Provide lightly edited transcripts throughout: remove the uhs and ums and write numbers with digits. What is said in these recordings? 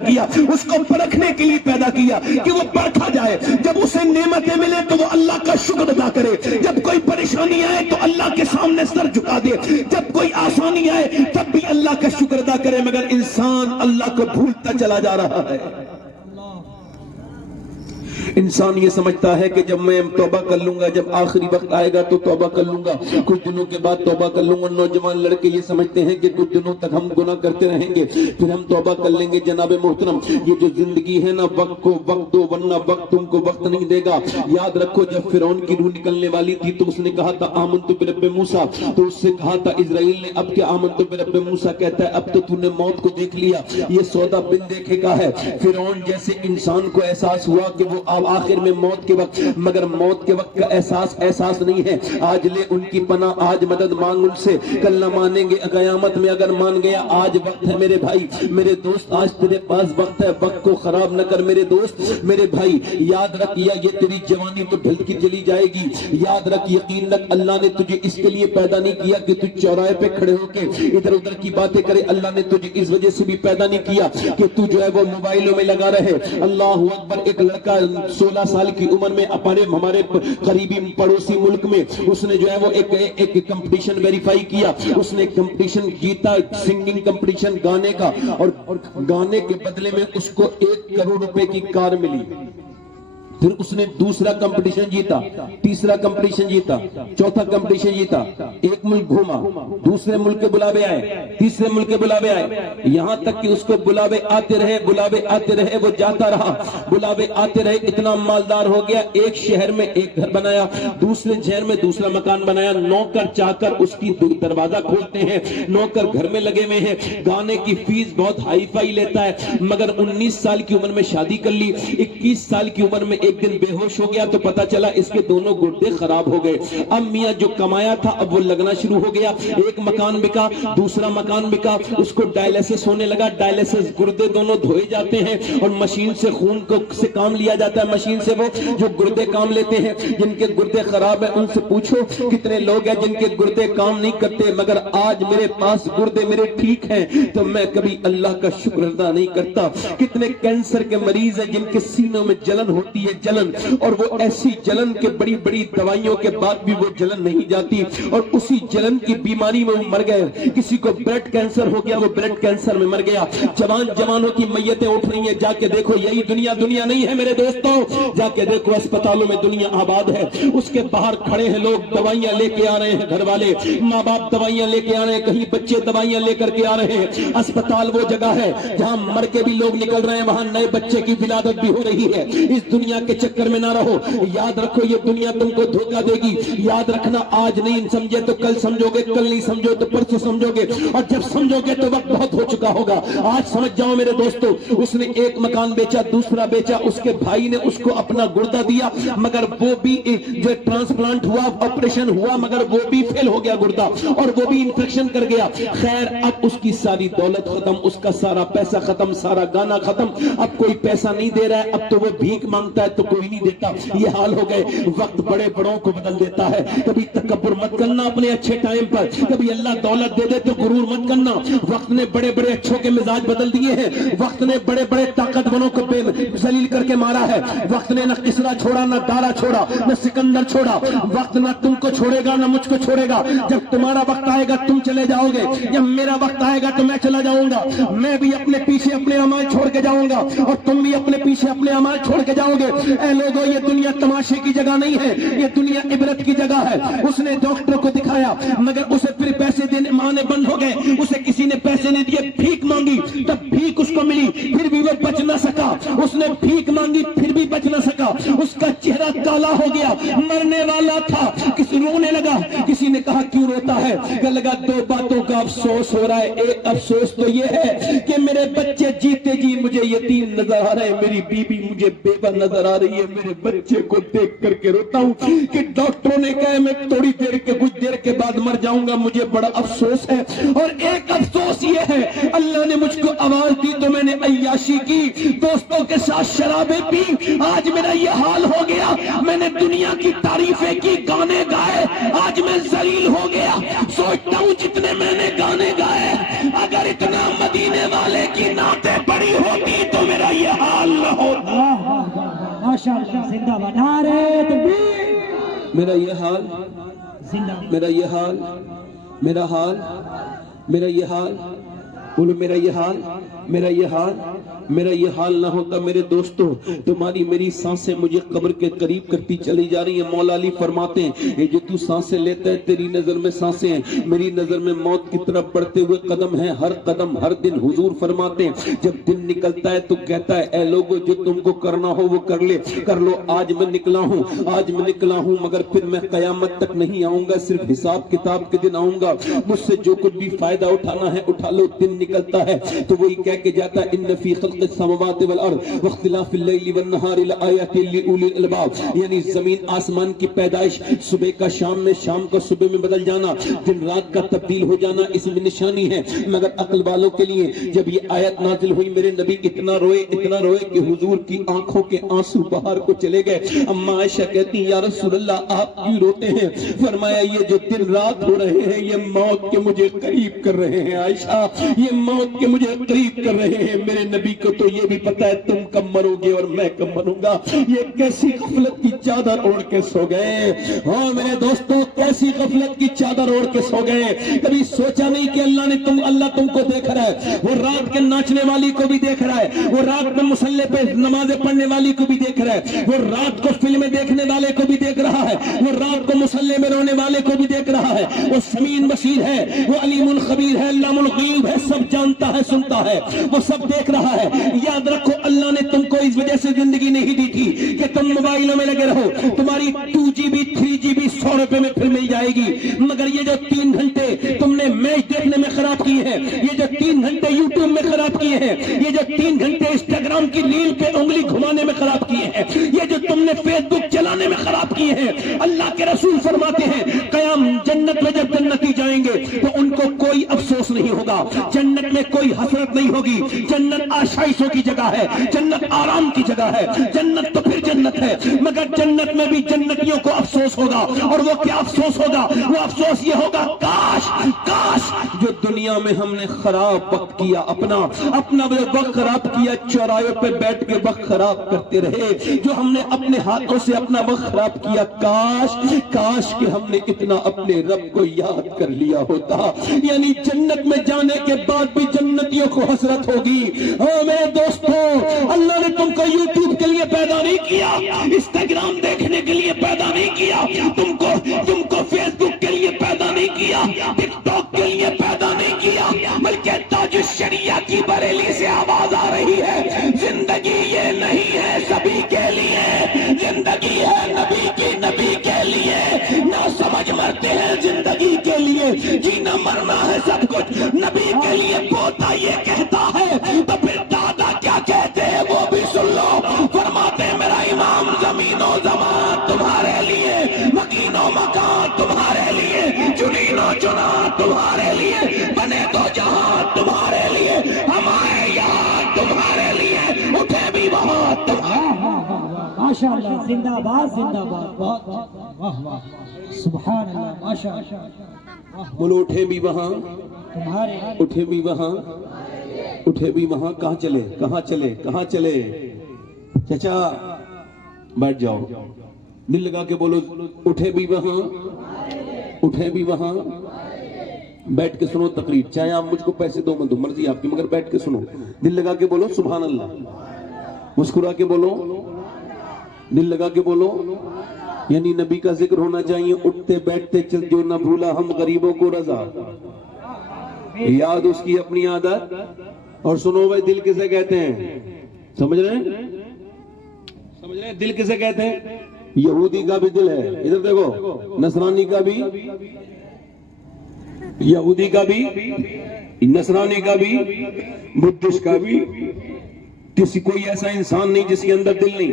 کیا، اس کو پرکھنے کے لیے پیدا کیا کہ وہ پرکھا جائے. جب اسے نعمتیں ملے تو وہ اللہ کا شکر ادا کرے، جب کوئی پریشانی آئے تو اللہ کے سامنے سر جھکا دے، جب کوئی آسانی آئے تب بھی اللہ کا شکر ادا کرے. مگر انسان اللہ کو بھولتا چلا جا رہا ہے. انسان یہ سمجھتا ہے کہ جب میں توبہ کر لوں گا، جب آخری وقت آئے گا تو توبہ کر لوں گا، کچھ دنوں کے بعد توبہ کر لوں گا. نوجوان لڑکے یہ سمجھتے ہیں کہ کچھ دنوں تک ہم گناہ کرتے رہیں گے پھر ہم توبہ کر لیں گے. جناب محترم، یہ جو زندگی ہے نا، وقت کو وقت دو ورنہ وقت تم کو وقت نہیں دے گا. یاد رکھو، جب فرعون کی روح نکلنے والی تھی تو اس نے کہا تھا آمنت برب موسیٰ، تو اس سے کہا تھا اسرائیل نے اب کیا آمنت برب موسیٰ کہتا ہے، اب تو تو نے موت کو دیکھ لیا، یہ سودا بن دیکھے کا ہے. فرعون جیسے انسان کو احساس ہوا کہ وہ اب آخر میں موت کے وقت، مگر موت کے وقت کا احساس نہیں ہے. آج لے ان کی پناہ، آج مدد مانگ ان سے، کل نہ مانیں گے قیامت میں اگر مان گیا. آج وقت ہے میرے بھائی میرے دوست، آج تیرے پاس وقت ہے، وقت کو خراب نہ کر میرے دوست میرے بھائی. یاد رکھ، یہ تیری جوانی تو ڈھلتی چلی جائے گی. یاد رکھ، یقین رکھ، اللہ نے تجھے اس کے لیے پیدا نہیں کیا کہ تجھ چوراہے پہ کھڑے ہو کے ادھر ادھر کی باتیں کرے. اللہ نے تجھے اس وجہ سے بھی پیدا نہیں کیا کہ تو جو ہے وہ موبائلوں میں لگا رہے. اللہ اکبر. ایک لڑکا 16 سال کی عمر میں ہمارے قریبی پڑوسی ملک میں اس نے جو ہے وہ ایک کمپٹیشن ویریفائی کیا. اس نے کمپٹیشن جیتا، سنگنگ کمپٹیشن گانے کا، اور گانے کے بدلے میں اس کو 1 کروڑ روپے کی کار ملی. پھر اس نے دوسرا کمپٹیشن جیتا، تیسرا کمپٹیشن جیتا، چوتھا کمپٹیشن جیتا. ایک ملک گھوما، دوسرے ملک کے بلاوے آئے، تیسرے ملک کے بلاوے آئے، یہاں تک کہ اس کو بلاوے آتے رہے، بلاوے آتے رہے، وہ جاتا رہا، بلاوے آتے رہے. اتنا مالدار ہو گیا، ایک شہر میں ایک گھر بنایا، دوسرے شہر میں دوسرا مکان بنایا. نوکر چا کر اس کی دروازہ کھولتے ہیں، نوکر گھر میں لگے ہوئے ہیں. گانے کی فیس بہت ہائی فائی لیتا ہے، مگر 19 سال کی عمر میں شادی کر لی. 21 سال کی عمر میں ایک دن بے ہوش ہو گیا تو پتا چلا اس کے دونوں گردے خراب ہو گئے. اب میاں جو کمایا تھا اب وہ لگنا شروع ہو گیا. ایک مکان بکا، دوسرا مکان بکا، اس کو ڈائلیسس ہونے لگا. ڈائلیسس، گردے دونوں دھوئے جاتے ہیں اور مشین سے خون کو سے کام لیا جاتا ہے. مشین سے وہ جو گردے کام لیتے ہیں، جن کے گردے خراب ہیں ان سے پوچھو کتنے لوگ ہیں جن کے گردے کام نہیں کرتے. مگر آج میرے پاس گردے میرے ٹھیک ہیں تو میں کبھی اللہ کا شکر ادا نہیں کرتا. کتنے کینسر کے مریض ہیں جن کے سینوں میں جلن ہوتی ہے، جلن، اور وہ ایسی جلن کے بڑی بڑی دوائیوں کے بعد بھی وہ جلن نہیں جاتی اور اسی جلن کی بیماری میں وہ مر گئے. کسی کو بلڈ کینسر ہو گیا، وہ بلڈ کینسر میں مر گیا. جوانوں کی میتیں اٹھ رہی ہیں. جا کے دیکھو، یہی دنیا نہیں ہے میرے دوستوں. جا کے دیکھو، اسپتالوں میں دنیا آباد ہے. اس کے باہر کھڑے ہیں لوگ، دوائیاں لے کے آ رہے ہیں، گھر والے ماں باپ دوائیاں لے کے آ رہے ہیں، کہیں بچے دوائیاں لے کر کے آ رہے ہیں. اسپتال وہ جگہ ہے جہاں مر کے بھی لوگ نکل رہے ہیں، وہاں نئے بچے کی ولادت بھی ہو رہی ہے. اس دنیا کے چکر میں نہ رہو. یاد رکھو، یہ دنیا تم کو دھوکہ دے گی. یاد رکھنا، آج نہیں سمجھے تو کل سمجھو گے، کل نہیں سمجھو تو پرسوں سمجھو گے، اور جب سمجھو گے تو وقت بہت ہو چکا ہوگا. آج سمجھ جاؤ میرے دوستو. اس نے ایک مکان بیچا، دوسرا بیچا. اس کے بھائی نے اس کو اپنا گردہ دیا، مگر وہ بھی جو ٹرانسپلانٹ ہوا، آپریشن ہوا، مگر وہ بھی فیل ہو گیا گردہ، اور وہ بھی انفیکشن کر گیا. خیر، اب اس کی ساری دولت ختم، اس کا سارا پیسہ ختم، سارا گانا ختم. اب کوئی پیسہ نہیں دے رہا ہے، اب تو وہ بھیک مانگتا ہے تو کوئی نہیں دیتا. یہ حال ہو گئے. وقت بڑے بڑوں کو بدل دیتا ہے. کبھی تکبر مت کرنا اپنے اچھے ٹائم پر. کبھی اللہ دولت دے دے تو غرور مت کرنا. وقت نے بڑے بڑے اچھوں کے مزاج بدل دیے ہیں. وقت نے بڑے بڑے طاقتوروں کو ذلیل کر کے مارا ہے. وقت نے نہ کسرا چھوڑا، نہ دارا چھوڑا، نہ سکندر چھوڑا. وقت نہ تم کو چھوڑے گا، نہ مجھ کو چھوڑے گا. جب تمہارا وقت آئے گا تم چلے جاؤ گے، جب میرا وقت آئے گا تو میں چلا جاؤں گا. میں بھی اپنے پیچھے اپنے اعمال چھوڑ کے جاؤں گا اور تم بھی اپنے پیچھے اپنے اعمال چھوڑ کے جاؤ گے. اے لوگوں، یہ دنیا تماشے کی جگہ نہیں ہے، یہ دنیا عبرت کی جگہ ہے. اس نے ڈاکٹر کو دکھایا مگر اسے پھر پیسے دینے مانے بند ہو گئے. اسے کسی نے پیسے نہیں دیے، بھیک مانگی تب بھیک اس کو ملی، پھر بھی وہ بچ نہ سکا. اس نے بھیک مانگی پھر بھی بچ نہ سکا. اس کا چہرہ کالا ہو گیا، مرنے والا تھا. کسی رونے لگا. کسی نے کہا کیوں روتا ہے؟ کہ لگا 2 باتوں کا افسوس ہو رہا ہے. ایک افسوس تو یہ ہے کہ میرے بچے جیتے جی مجھے یتیم نظر آ رہے ہیں، میری بیوی مجھے بیوہ نظر آ رہی ہے. میرے بچے کو دیکھ کر کے روتا ہوں کہ ڈاکٹروں نے کہا میں تھوڑی دیر کے کچھ دیر کے بعد مر جاؤں گا. مجھے بڑا افسوس ہے. اور ایک افسوس یہ ہے، اللہ نے مجھ کو آواز دی تو میں نے عیاشی کی، دوستوں کے ساتھ شرابیں پی. آج میرا یہ حال ہو گیا. میں نے دنیا کی تعریفیں کی، گانے گائے، آج میں ذلیل ہو گیا. سوچتا ہوں جتنے میں نے گانے گائے، اگر اتنا مدینہ مدینے والے کی نعتیں پڑھی ہوتی تو میرا یہ حال نہ ہوتا. ماشاءاللہ زندہ باد نعرہ تکبیر. میرا یہ حال میرا یہ حال میرا حال میرا یہ حال بولو میرا یہ حال میرا یہ حال میرا یہ حال نہ ہوتا. میرے دوستو تمہاری میری سانسیں مجھے قبر کے قریب کرتی چلی جا رہی ہیں. مولا علی فرماتے ہیں یہ جو تو سانسیں لیتا ہے تیری نظر میں سانسیں ہیں, میری نظر میں موت کی طرف بڑھتے ہوئے قدم ہیں. ہر قدم ہر دن حضور فرماتے ہیں جب دن نکلتا ہے تو کہتا ہے اے لوگو جو تم کو کرنا ہو وہ کر لو. آج میں نکلا ہوں مگر پھر میں قیامت تک نہیں آؤں گا, صرف حساب کتاب کے دن آؤں گا. مجھ سے جو کچھ بھی فائدہ اٹھانا ہے اٹھا لو. دن نکلتا ہے تو وہی کہہ کے جاتا ہے ان فی خلق السماوات والارض واختلاف اللیل والنہار لآیات لأولی الالباب, یعنی زمین آسمان کی پیدائش, صبح کا شام میں, شام کا صبح میں بدل جانا, دن رات کا تبدیل ہو جانا اس میں نشانی ہے. مگر عقل والوں کے لیے جب یہ آیت نازل ہوئی میرے نبی اتنا روئے کہ حضور کی آنکھوں کے آنسو باہر کو چلے گئے. اما عائشہ کہتی یا رسول اللہ آپ کیوں روتے ہیں؟ فرمایا یہ جو دن رات ہو رہے ہیں یہ موت کے مجھے قریب کر رہے ہیں. عائشہ یہ موت کے مجھے قریب کر رہے ہیں. میرے نبی کو تو یہ بھی پتا ہے تم کب مرو گے اور میں کب مروں گا. یہ کیسی غفلت کی چادر اوڑھ کے سو گئے. ہاں میرے دوستوں کیسی غفلت کی چادر اوڑھ کے سو گئے. کبھی سوچا نہیں کہ اللہ تم کو دیکھ رہا ہے. وہ رات کے ناچنے والی کو بھی دیکھ رہا ہے, وہ رات میں مصلی پہ نمازیں پڑھنے والی کو بھی دیکھ رہا ہے, وہ رات کو فلمیں دیکھنے والے کو بھی دیکھ رہا ہے, وہ رات کو مصلی میں رونے والے کو بھی دیکھ رہا ہے. وہ سمیع بصیر ہے, وہ علیم الخبیر ہے, علام الغیوب ہے, سب جانتا ہے سنتا ہے, وہ سب دیکھ رہا ہے. یاد رکھو اللہ نے تم کو اس وجہ سے زندگی نہیں دی تھی کہ تم موبائلوں میں لگے رہو. تمہاری 2GB 3GB 100 روپے میں پھر مل جائے گی, مگر یہ جو 3 گھنٹے تم نے میچ دیکھنے میں خراب کیے ہیں, یہ جو 3 گھنٹے یوٹیوب میں خراب کیے ہیں, یہ جو 3 گھنٹے انسٹاگرام کی ریل پہ انگلی گھمانے میں خراب کیے ہیں, یہ جو تم نے فیس بک چلانے میں خراب کیے ہیں, اللہ کے رسول فرماتے ہیں قیام جنت میں جب جنتی جائیں گے تو ان کو کوئی افسوس نہیں ہوگا, جنت میں کوئی حسرت نہیں ہوگی. جنت آشائشوں کی جگہ ہے, جنت آرام کی جگہ ہے, جنت تو پھر جنت ہے. مگر جنت میں بھی جنتیوں کو افسوس ہوگا, اور وہ کیا افسوس ہوگا؟ وہ افسوس یہ ہوگا کاش جو دنیا میں ہم نے خراب وقت کیا, اپنا وقت خراب کیا, چوراہے پہ بیٹھ کے وقت خراب کرتے رہے, جو ہم نے اپنے ہاتھوں سے اپنا وقت خراب کیا, کاش کہ ہم نے اتنا اپنے رب کو یاد کر لیا ہوتا. یعنی جنت میں جانے کے بعد بھی جنتیوں کو حسرت ہوگی. ہاں میرے دوستوں اللہ نے تم کو یوٹیوب کے لیے پیدا نہیں کیا, انسٹاگرام دیکھنے کے لیے پیدا نہیں کیا, تم کو فیس بک کے لیے پیدا نہیں کیا, ٹک ٹاک کے لیے پیدا نہیں کیا, بلکہ تاج الشریعہ کی بریلی سے آواز آ رہی ہے زندگی یہ نہیں ہے سبھی کے لیے, زندگی ہے نبی کے لیے. نہ سمجھ مرتے ہیں زندگی کے لیے, جینا مرنا ہے سب کچھ نبی کے لیے. پوتا یہ کہتا ہے تو پھر دادا کیا کہتے ہیں وہ بھی سن لو. فرماتے ہیں میرا امام زمین و زمان تمہارے لیے, مکین و مکان تمہارے لیے, چنین و چنا تمہارے لیے, بنے تو جہاں تمہارے لیے, ہم آئے یہاں تمہارے لیے, اٹھے بھی وہاں تمہارے. ماشاءاللہ زندہ باد زندہ باد. واہ واہ سبحان اللہ ماشاءاللہ. بولو اٹھے بھی وہاں تمہارے, اٹھے بھی وہاں, اٹھے بھی وہاں. کہاں چلے چچا بیٹھ جاؤ, دل لگا کے بولو اٹھے بھی وہاں. بیٹھ کے سنو تقریر, چاہے آپ مجھ کو پیسے دو مت دو مرضی آپ کی, مگر بیٹھ کے سنو. دل لگا کے بولو سبحان اللہ, مسکرا کے بولو, دل لگا کے بولو. یعنی نبی کا ذکر ہونا چاہیے اٹھتے بیٹھتے چل, جو نہ بھولا ہم غریبوں کو رضا, یاد اس کی اپنی عادت. اور سنو بھائی دل کسے کہتے ہیں, سمجھ رہے ہیں دل کسے کہتے ہیں؟ یہودی کا بھی دل ہے, ادھر دیکھو, نصرانی کا بھی, یہودی کا بھی, نصرانی کا بھی, بدھسٹ کا بھی. کوئی ایسا انسان نہیں جس کے اندر دل نہیں.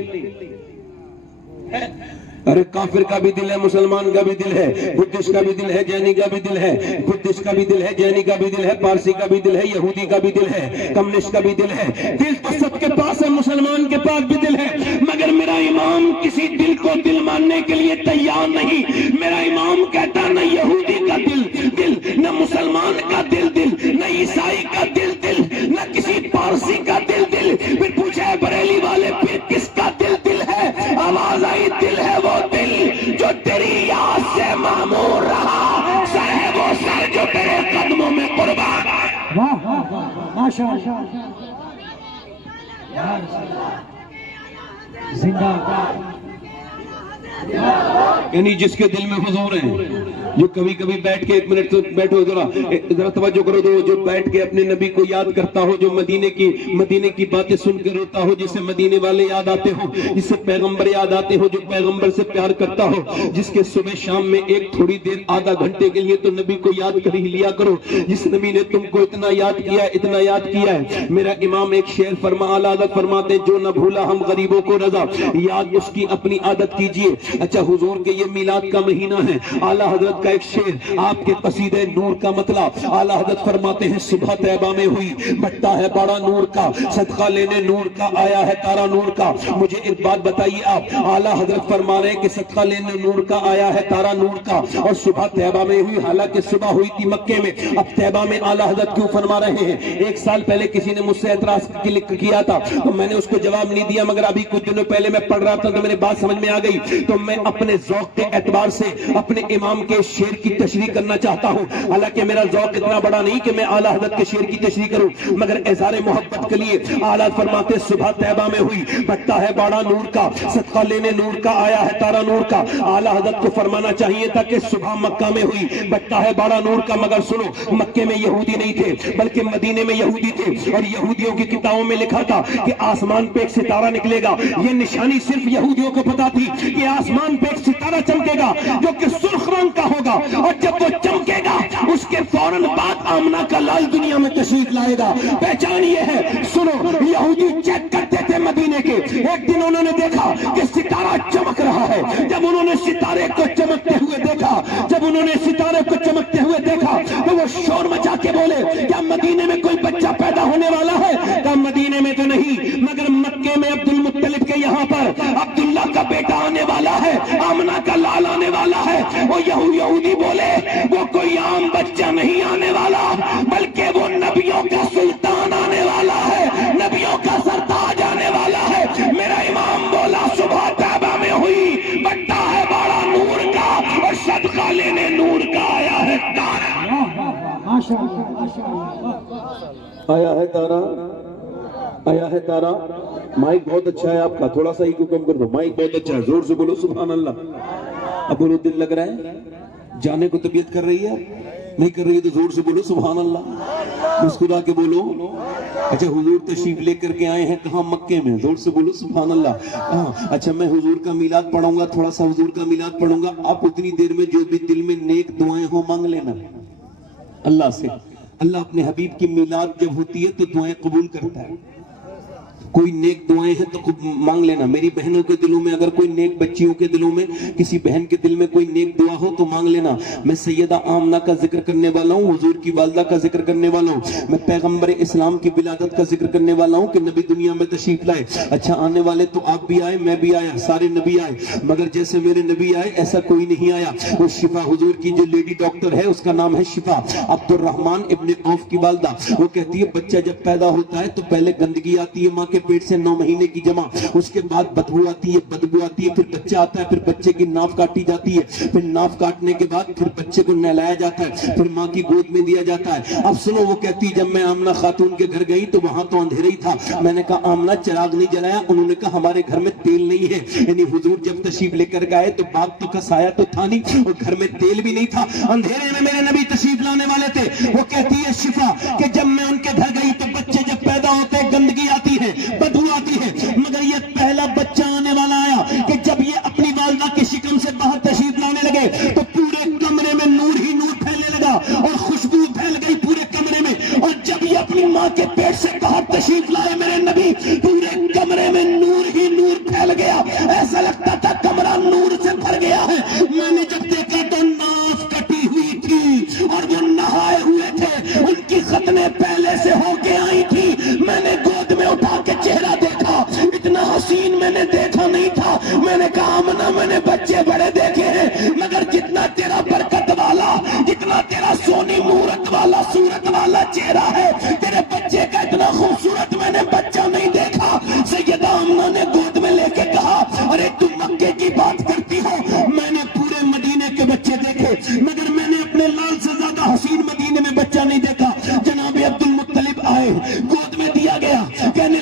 ارے کافر کا بھی دل ہے, مسلمان کا بھی دل ہے, بدھسٹ کا بھی دل ہے, جینی کا بھی دل ہے, بدھسٹ کا بھی دل ہے, جینی کا بھی دل ہے, پارسی کا بھی دل ہے, یہودی کا بھی دل ہے, کمیونسٹ کا بھی دل ہے. دل تو سب کے پاس ہے, مسلمان کے پاس بھی دل ہے, مگر میرا امام کسی دل کو دل ماننے کے لیے تیار نہیں. میرا امام کہتا نہ یہودی کا دل, نہ مسلمان کا دل, نہ عیسائی کا دل, کسی پارسی کا دل دل، پھر پوچھے بریلی والے پھر کس کا دل دل ہے؟ آواز آئی دل ہے وہ دل جو تیری یاد سے معمور رہا، سر ہے وہ سر جو تیرے قدموں میں قربان۔ واہ واہ واہ ماشاء اللہ زندہ باد۔ یعنی جس کے دل میں حضور ہیں، جو کبھی کبھی بیٹھ کے ایک منٹ تو بیٹھو، ذرا توجہ کرو، جو بیٹھ کے اپنے نبی کو یاد کرتا ہو، جو مدینے کی باتیں سن کے روتا ہو، جسے مدینے والے یاد آتے ہو، جسے پیغمبر یاد آتے ہو، جو پیغمبر سے پیار کرتا ہو، جس کے صبح شام میں ایک تھوڑی دیر آدھا گھنٹے کے لیے تو نبی کو یاد کر ہی لیا کرو، جس نبی نے تم کو اتنا یاد کیا ہے۔ میرا امام ایک شعر اعلیٰ حضرت فرماتے ہیں، جو نہ بھولا ہم غریبوں کو رضا، یاد اس کی اپنی عادت کیجئے۔ اچھا، حضور کے یہ میلاد کا مہینہ ہے، اعلیٰ حضرت کا ایک شعر، آپ کے قصیدہ نور کا مطلب، اعلیٰ حضرت فرماتے ہیں، صبح طیبہ میں ہوئی بٹا ہے بڑا نور کا، صدقہ لینے نور کا آیا ہے تارا نور کا۔ مجھے ایک بات بتائیے آپ، اعلیٰ حضرت فرما رہے ہیں کہ صدقہ لینے نور کا آیا ہے تارا نور کا، اور صبح طیبہ میں ہوئی، حالانکہ صبح ہوئی تھی مکے میں، اب طیبہ میں اعلیٰ حضرت کیوں فرما رہے ہیں؟ ایک سال پہلے کسی نے مجھ سے اعتراض کیا تھا تو میں نے اس کو جواب نہیں دیا، مگر ابھی کچھ دنوں پہلے میں پڑھ رہا تھا تو میرے بات سمجھ میں آ گئی، تو میں اپنے ذوق کے اعتبار سے اپنے امام کے شعر کی تشریح کرنا چاہتا ہوں۔ حالانکہ میرا ذوق اتنا بڑا نہیں کہ میں اعلیٰ حضرت کے شعر کی تشریح کروں، مگر اظہار محبت کے لیے اعلیٰ فرماتے، صبح طیبہ میں ہوئی بٹا ہے بڑا نور کا، صدقہ لینے نور کا آیا ہے تارا نور کا۔ اعلیٰ حضرت کو فرمانا چاہیے تھا کہ صبح مکہ میں ہوئی بٹا ہے بڑا نور کا، مگر سنو، مکے میں یہودی نہیں تھے بلکہ مدینے میں یہودی تھے، اور یہودیوں کی کتابوں میں لکھا تھا کہ آسمان پہ ایک ستارہ نکلے گا۔ یہ نشانی صرف یہودیوں کو پتا تھی کہ آسمان پہ ایک ستارہ چمکے گا جو کہ سرخ رنگ کا ہوگا، اور جب وہ چمکے گا اس کے فوراً بعد آمنہ کا لال دنیا میں تشریف لائے گا۔ پہچان یہ ہے، سنو، یہودی چیک کرتے تھے مدینے کے، ایک دن انہوں نے دیکھا کہ ستارہ چمک رہا ہے، جب انہوں نے ستارے کو چمکتے ہوئے دیکھا تو وہ شور مچا کے بولے، کیا مدینے میں کوئی بچہ پیدا ہونے والا ہے؟ کہا مدینے میں تو نہیں، مگر مکے میں عبد المطلب کے یہاں پر عبداللہ کا بیٹا آنے والا ہے، آمنہ کا لال آنے والا ہے۔ وہ یہودی بولے، وہ کوئی عام بچہ نہیں آنے والا، بلکہ وہ نبیوں کا سلطان آنے والا ہے، نبیوں کا سرتاج آنے والا ہے۔ میرا امام بولا، صبح طیبہ میں ہوئی بٹا ہے بڑا نور کا، اور صدقہ لینے نور کا آیا ہے تارا۔ ماشاء اللہ ماشاء اللہ آیا ہے تارا۔ مائک بہت اچھا ہے آپ کا، تھوڑا سا ہی کو کم کر دو، مائک بہت اچھا ہے، زور سے بولو سبحان اللہ۔ اب بولو، دل لگ رہا ہے؟ جانے کو طبیعت کر رہی ہے؟ نہیں کر رہی ہے تو زور سے بولو سبحان اللہ، مسکرا کے بولو۔ اچھا، حضور تشریف لے کر کے آئے ہیں کہاں؟ مکے میں، زور سے بولو سبحان اللہ۔ اچھا، میں حضور کا میلاد پڑھوں گا، تھوڑا سا حضور کا میلاد پڑھوں گا، آپ اتنی دیر میں جو بھی دل میں نیک دعائیں ہوں مانگ لینا اللہ سے۔ اللہ اپنے حبیب کی میلاد جب ہوتی ہے تو دعائیں قبول کرتا ہے، کوئی نیک دعائیں ہیں تو خود مانگ لینا۔ میری بہنوں کے دلوں میں اگر کوئی نیک، بچیوں کے دلوں میں کسی بہن کے دل میں کوئی نیک دعا ہو تو مانگ لینا۔ میں سیدہ آمنہ کا ذکر کرنے والا ہوں، حضور کی والدہ کا ذکر کرنے والا ہوں، میں پیغمبر اسلام کی ولادت کا ذکر کرنے والا ہوں کہ نبی دنیا میں تشریف لائے۔ اچھا، آنے والے تو آپ بھی آئے، میں بھی آیا، سارے نبی آئے، مگر جیسے میرے نبی آئے ایسا کوئی نہیں آیا۔ وہ شفا، حضور کی جو لیڈی ڈاکٹر ہے اس کا نام ہے شفا، عبد الرحمن ابن عوف کی والدہ، وہ کہتی ہے بچہ جب پیدا ہوتا ہے تو پہلے گندگی آتی ہے ماں کے پیٹ سے 9 مہینے کی جمع، اس کے بعد بدبو آتی ہے، پھر بچہ آتا ہے، پھر بچے کی ناف کاٹی جاتی ہے، پھر ناف کاٹنے کے بعد پھر بچے کو نہلایا جاتا ہے، پھر ماں کی گود میں دیا جاتا ہے۔ اب سنو، وہ کہتی جب میں آمنہ خاتون کے گھر گئی تو وہاں تو اندھیرا ہی تھا، میں نے کہا آمنہ چراغ نہیں جلایا؟ انہوں نے کہا ہمارے گھر میں تیل نہیں ہے۔ یعنی حضور جب تشریف لے کر گئے تو باپ تو کا سایہ تو تھا نہیں اور گھر میں تیل بھی نہیں تھا، اندھیرے میں میرے نبی تشریف لانے والے تھے۔ وہ کہتی ہے شفا کہ جب میں ان کے گھر گئی تو بچے جب پیدا ہوتے گندگی آتی ہے، بدبو آتی ہے، مگر یہ پہلا بچہ آنے والا آیا کہ جب یہ اپنی والدہ کی شکم سے باہر تشریف لانے لگے تو پورے کمرے میں نور ہی نور پھیلنے لگا اور خوشبو پھیل گئی پورے کمرے میں، اور جب یہ اپنی ماں کے پیٹ سے باہر تشریف لائے میرے نبی، پورے کمرے میں نور ہی نور پھیل گیا، ایسا لگتا تھا کمرہ نور سے بھر گیا ہے۔ میں نے جب دیکھا تو ناف کٹی ہوئی تھی اور وہ نہائے ہوئے تھے، ان کی ختنیں پہلے سے ہو کے آئی تھی، میں نے گود میں اٹھا کے چہرہ دیکھا، اتنا حسین میں نے دیکھا نہیں تھا۔ میں نے کہا آمنہ میں نے بچے بڑے دیکھے ہیں، مگر جتنا تیرا برکت والا، جتنا تیرا سونی مورت والا، صورت والا چہرہ ہے، تیرے بچے کا اتنا خوب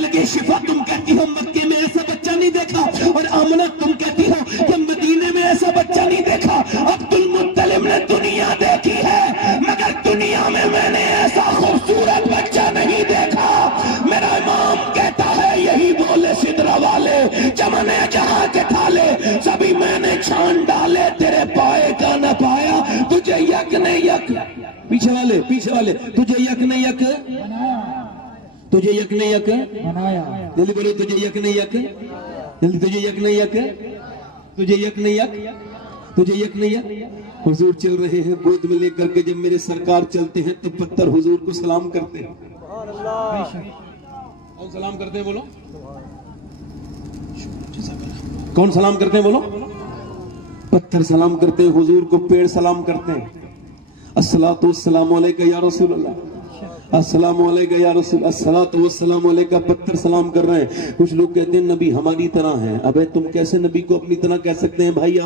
لگے شفا تم کہتی ہو مکے میں ایسا بچہ نہیں دیکھا، اور آمنہ تم کہتی ہو کہ مدینے میں ایسا بچہ نہیں دیکھا۔ عبد المطلب نے دنیا دیکھی ہے مگر دنیا میں نے ایسا خوبصورت بچہ نہیں دیکھا۔ میرا امام کہتا ہے یہی بولے سدرہ والے، چمنے جہاں کے تھالے سبھی میں نے چھان ڈالے، تیرے پائے کا نہ پایا، تجھے یک نے یک، پیچھے والے تجھے یک نے یک، تجھے یک نے یک بنایا، جلدی بولو، تجھے یک نے یک، جلدی، تجھے یک نے یک، تجھے یک نے یک، تجھے یک نے یک۔ حضور چل رہے ہیں گود میں لے کر کے، جب میرے سرکار چلتے ہیں تو پتھر حضور کو سلام کرتے ہیں۔ کون سلام کرتے ہیں بولو، کون سلام کرتے ہیں بولو، پتھر سلام کرتے ہیں حضور کو، پیڑ سلام کرتے ہیں۔ الصلاۃ والسلام علیکہ یا رسول اللہ، السلام علیکہ یا رسول، الصلاۃ والسلام علیکہ، پتھر سلام کر رہے ہیں۔ کچھ لوگ کہتے ہیں نبی ہماری طرح ہیں۔ ابے تم کیسے نبی کو اپنی طرح کہہ سکتے ہیں بھائی؟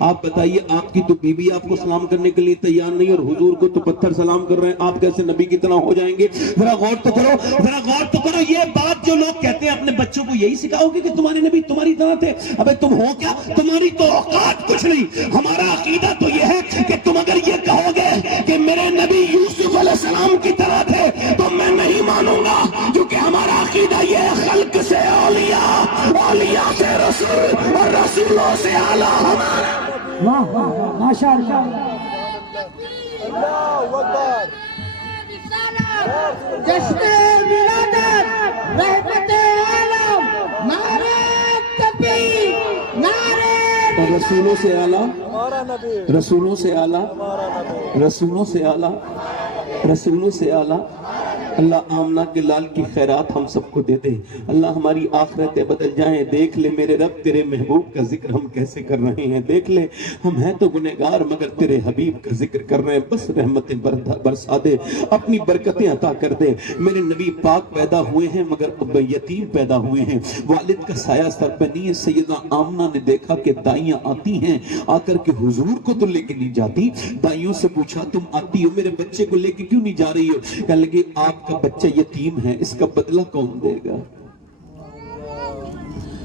آپ بتائیے، آپ کی تو بیوی آپ کو سلام کرنے کے لیے تیار نہیں، اور حضور کو تو پتھر سلام کر رہے ہیں، آپ کیسے نبی کی طرح ہو جائیں گے؟ ذرا غور تو کرو، ذرا غور تو کرو۔ یہ بات جو لوگ کہتے ہیں اپنے بچوں کو یہی سکھاؤ گے کہ تمہارے نبی تمہاری طرح تھے؟ ابے تم ہو کیا؟ تمہاری تو اوقات کچھ نہیں۔ ہمارا عقیدہ تو یہ ہے کہ تم اگر یہ کہو گے کہ میرے نبی یوسف علیہ السلام کی طرح تھے تو میں نہیں مانوں گا، کیونکہ ہمارا عقیدہ یہ ہے خلق سے اولیاء، اولیاء سے رسول، اور رسولوں سے اعلیٰ ہمارا۔ واہ واہ واہ، ماشاء اللہ، جشن ولادت رحمت عالم، نعرہ تکبیر، نعرہ اور رسولوں سے اعلیٰ، رسولوں سے اعلیٰ، رسولوں سے اعلیٰ، رسولوں سے اعلیٰ۔ اللہ آمنہ کے لال کی خیرات ہم سب کو دے دے، اللہ ہماری آخرتیں بدل جائیں۔ دیکھ لے میرے رب تیرے محبوب کا ذکر ہم کیسے کر رہے ہیں، دیکھ لے ہم ہیں تو گنہگار مگر تیرے حبیب کا ذکر کر رہے ہیں۔ بس رحمتیں برسا دے، اپنی برکتیں عطا کر دے۔ میرے نبی پاک پیدا ہوئے ہیں مگر اب یتیم پیدا ہوئے ہیں، والد کا سایہ سر پہ نہیں ہے۔ سیدہ آمنہ نے دیکھا کہ دائیاں آتی ہیں، آ کر کے حضور کو تو لے کے نہیں جاتی۔ دائیوں سے پوچھا تم آتی ہو میرے بچے کو لے کے کیوں نہیں جا رہی ہو؟ کہنے لگے آپ کا بچہ یتیم ہے، اس کا بدلہ کون دے گا؟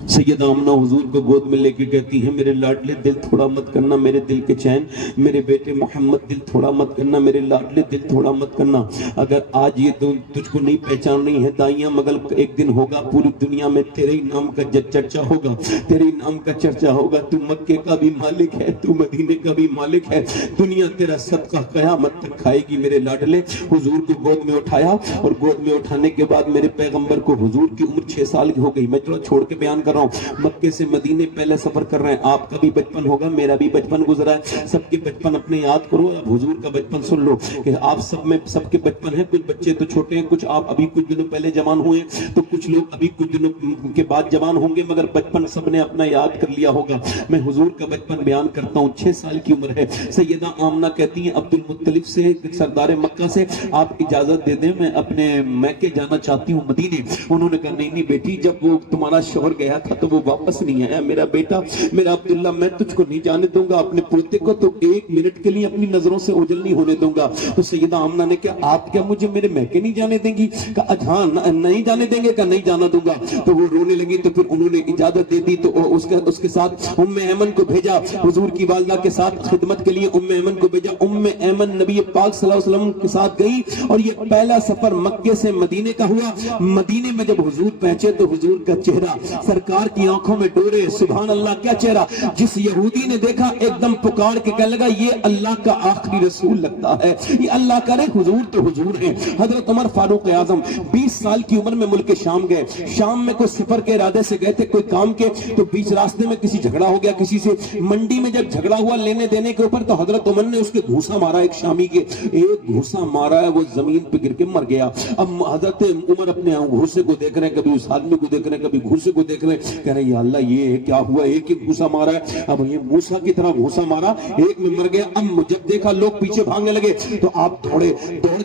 سیدہ آمنہ حضور کو گود میں لے کے کہتی ہیں میرے لاڈلے دل تھوڑا مت کرنا، میرے دل کے چین، میرے بیٹے محمد دل تھوڑا مت کرنا، میرے لاڈلے دل تھوڑا مت کرنا۔ اگر آج یہ تجھ کو نہیں پہچان رہی ہے دائیاں، مگر ایک دن ہوگا پوری دنیا میں تیرے ہی نام کا چرچا ہوگا، تیرے ہی نام کا چرچا ہوگا۔ تو مکے کا بھی مالک ہے، تو مدینے کا بھی مالک ہے، دنیا تیرا صدقہ قیامت تک کھائے گی۔ میرے لاڈلے حضور کو گود میں اٹھایا، اور گود میں اٹھانے کے بعد میرے پیغمبر کو، حضور کی عمر 6 سال کی ہو گئی، میں تھوڑا چھوڑ کے بیان کر رہا ہوں۔ مکے سے مدینے پہلے سفر کر رہے ہیں، آپ کا بھی بچپن ہوگا، میرا بھی بچپن گزرا ہے، سب کے بچپن اپنے یاد کرو۔ اب حضور کا بچپن سن لو کہ آپ سب میں سب کے بچپن ہیں، کچھ بچے تو چھوٹے ہیں، کچھ آپ ابھی کچھ دنوں پہلے جوان ہوئے تو کچھ لوگ ابھی کچھ دنوں کے بعد جوان ہوں گے، مگر بچپن سب نے اپنا یاد کر لیا ہوگا۔ میں حضور کا بچپن بیان کرتا ہوں، 6 سال کی عمر ہے۔ سیدہ آمنہ کہتی ہیں عبد المطلب سے، سردار مکہ سے، آپ اجازت دے دیں میں اپنے میکے جانا چاہتی ہوں مدینے۔ انہوں نے کہا نہیں بیٹی، جب وہ تمہارا شوہر گیا تھا تو وہ واپس نہیں آیا، میرا بیٹا میرا عبداللہ، میں تجھ کو نہیں جانے دوں گا، اپنے پوتے کو تو 1 منٹ کے لیے اپنی نظروں سے اوجھل نہیں ہونے دوں گا۔ تو سیدہ آمنہ نے کہا آپ کیا مجھے میرے میکے نہیں جانے دیں گی؟ کہا ہاں نہیں جانے دیں گے، کہا نہیں جانا دوں گا۔ تو وہ رونے لگی، تو پھر انہوں نے اجازت دے دی، تو اس کے ساتھ ام ایمن کو بھیجا، حضور کی والدہ کے ساتھ خدمت کے لیے ام ایمن کو بھیجا۔ ام ایمن نبی پاک صلی اللہ علیہ وسلم کے ساتھ گئی، اور یہ پہلا سفر مکے سے مدینے کا ہوا۔ مدینے میں جب حضور پہنچے تو حضور کا چہرہ، سرکار کی آنکھوں میں ڈورے، سبحان اللہ کیا چہرہ! جس یہودی نے دیکھا ایک دم پکار کے کہنے لگا یہ اللہ کا آخری رسول لگتا ہے، یہ اللہ کا حضور تو حضور ہیں۔ حضرت عمر فاروق اعظم 20 سال کی عمر میں ملک شام گئے، شام میں کوئی سفر کے ارادے سے گئے تھے، کوئی کام کے، تو بیچ راستے میں کسی جھگڑا ہو گیا کسی سے، منڈی میں جب جھگڑا ہوا لینے دینے کے اوپر، تو حضرت عمر نے اس کے گھوسا مارا، ایک شامی کے ایک گھوسا مارا ہے، وہ زمین پہ گر کے مر گیا۔ اب حضرت عمر اپنے گھوسے کو دیکھ رہے ہیں، کبھی اس آدمی کو دیکھ رہے ہیں، کبھی گھوسے کو دیکھ رہے ہیں۔ کہہ رہے یا اللہ یہ کیا ہوا, ایک ہی گھوسا مارا ہے, اب یہ موسیٰ کی طرح گھوسا مارا, ایک میں مر گیا. اب جب دیکھا لوگ پیچھے بھاگنے لگے تو آپ دوڑ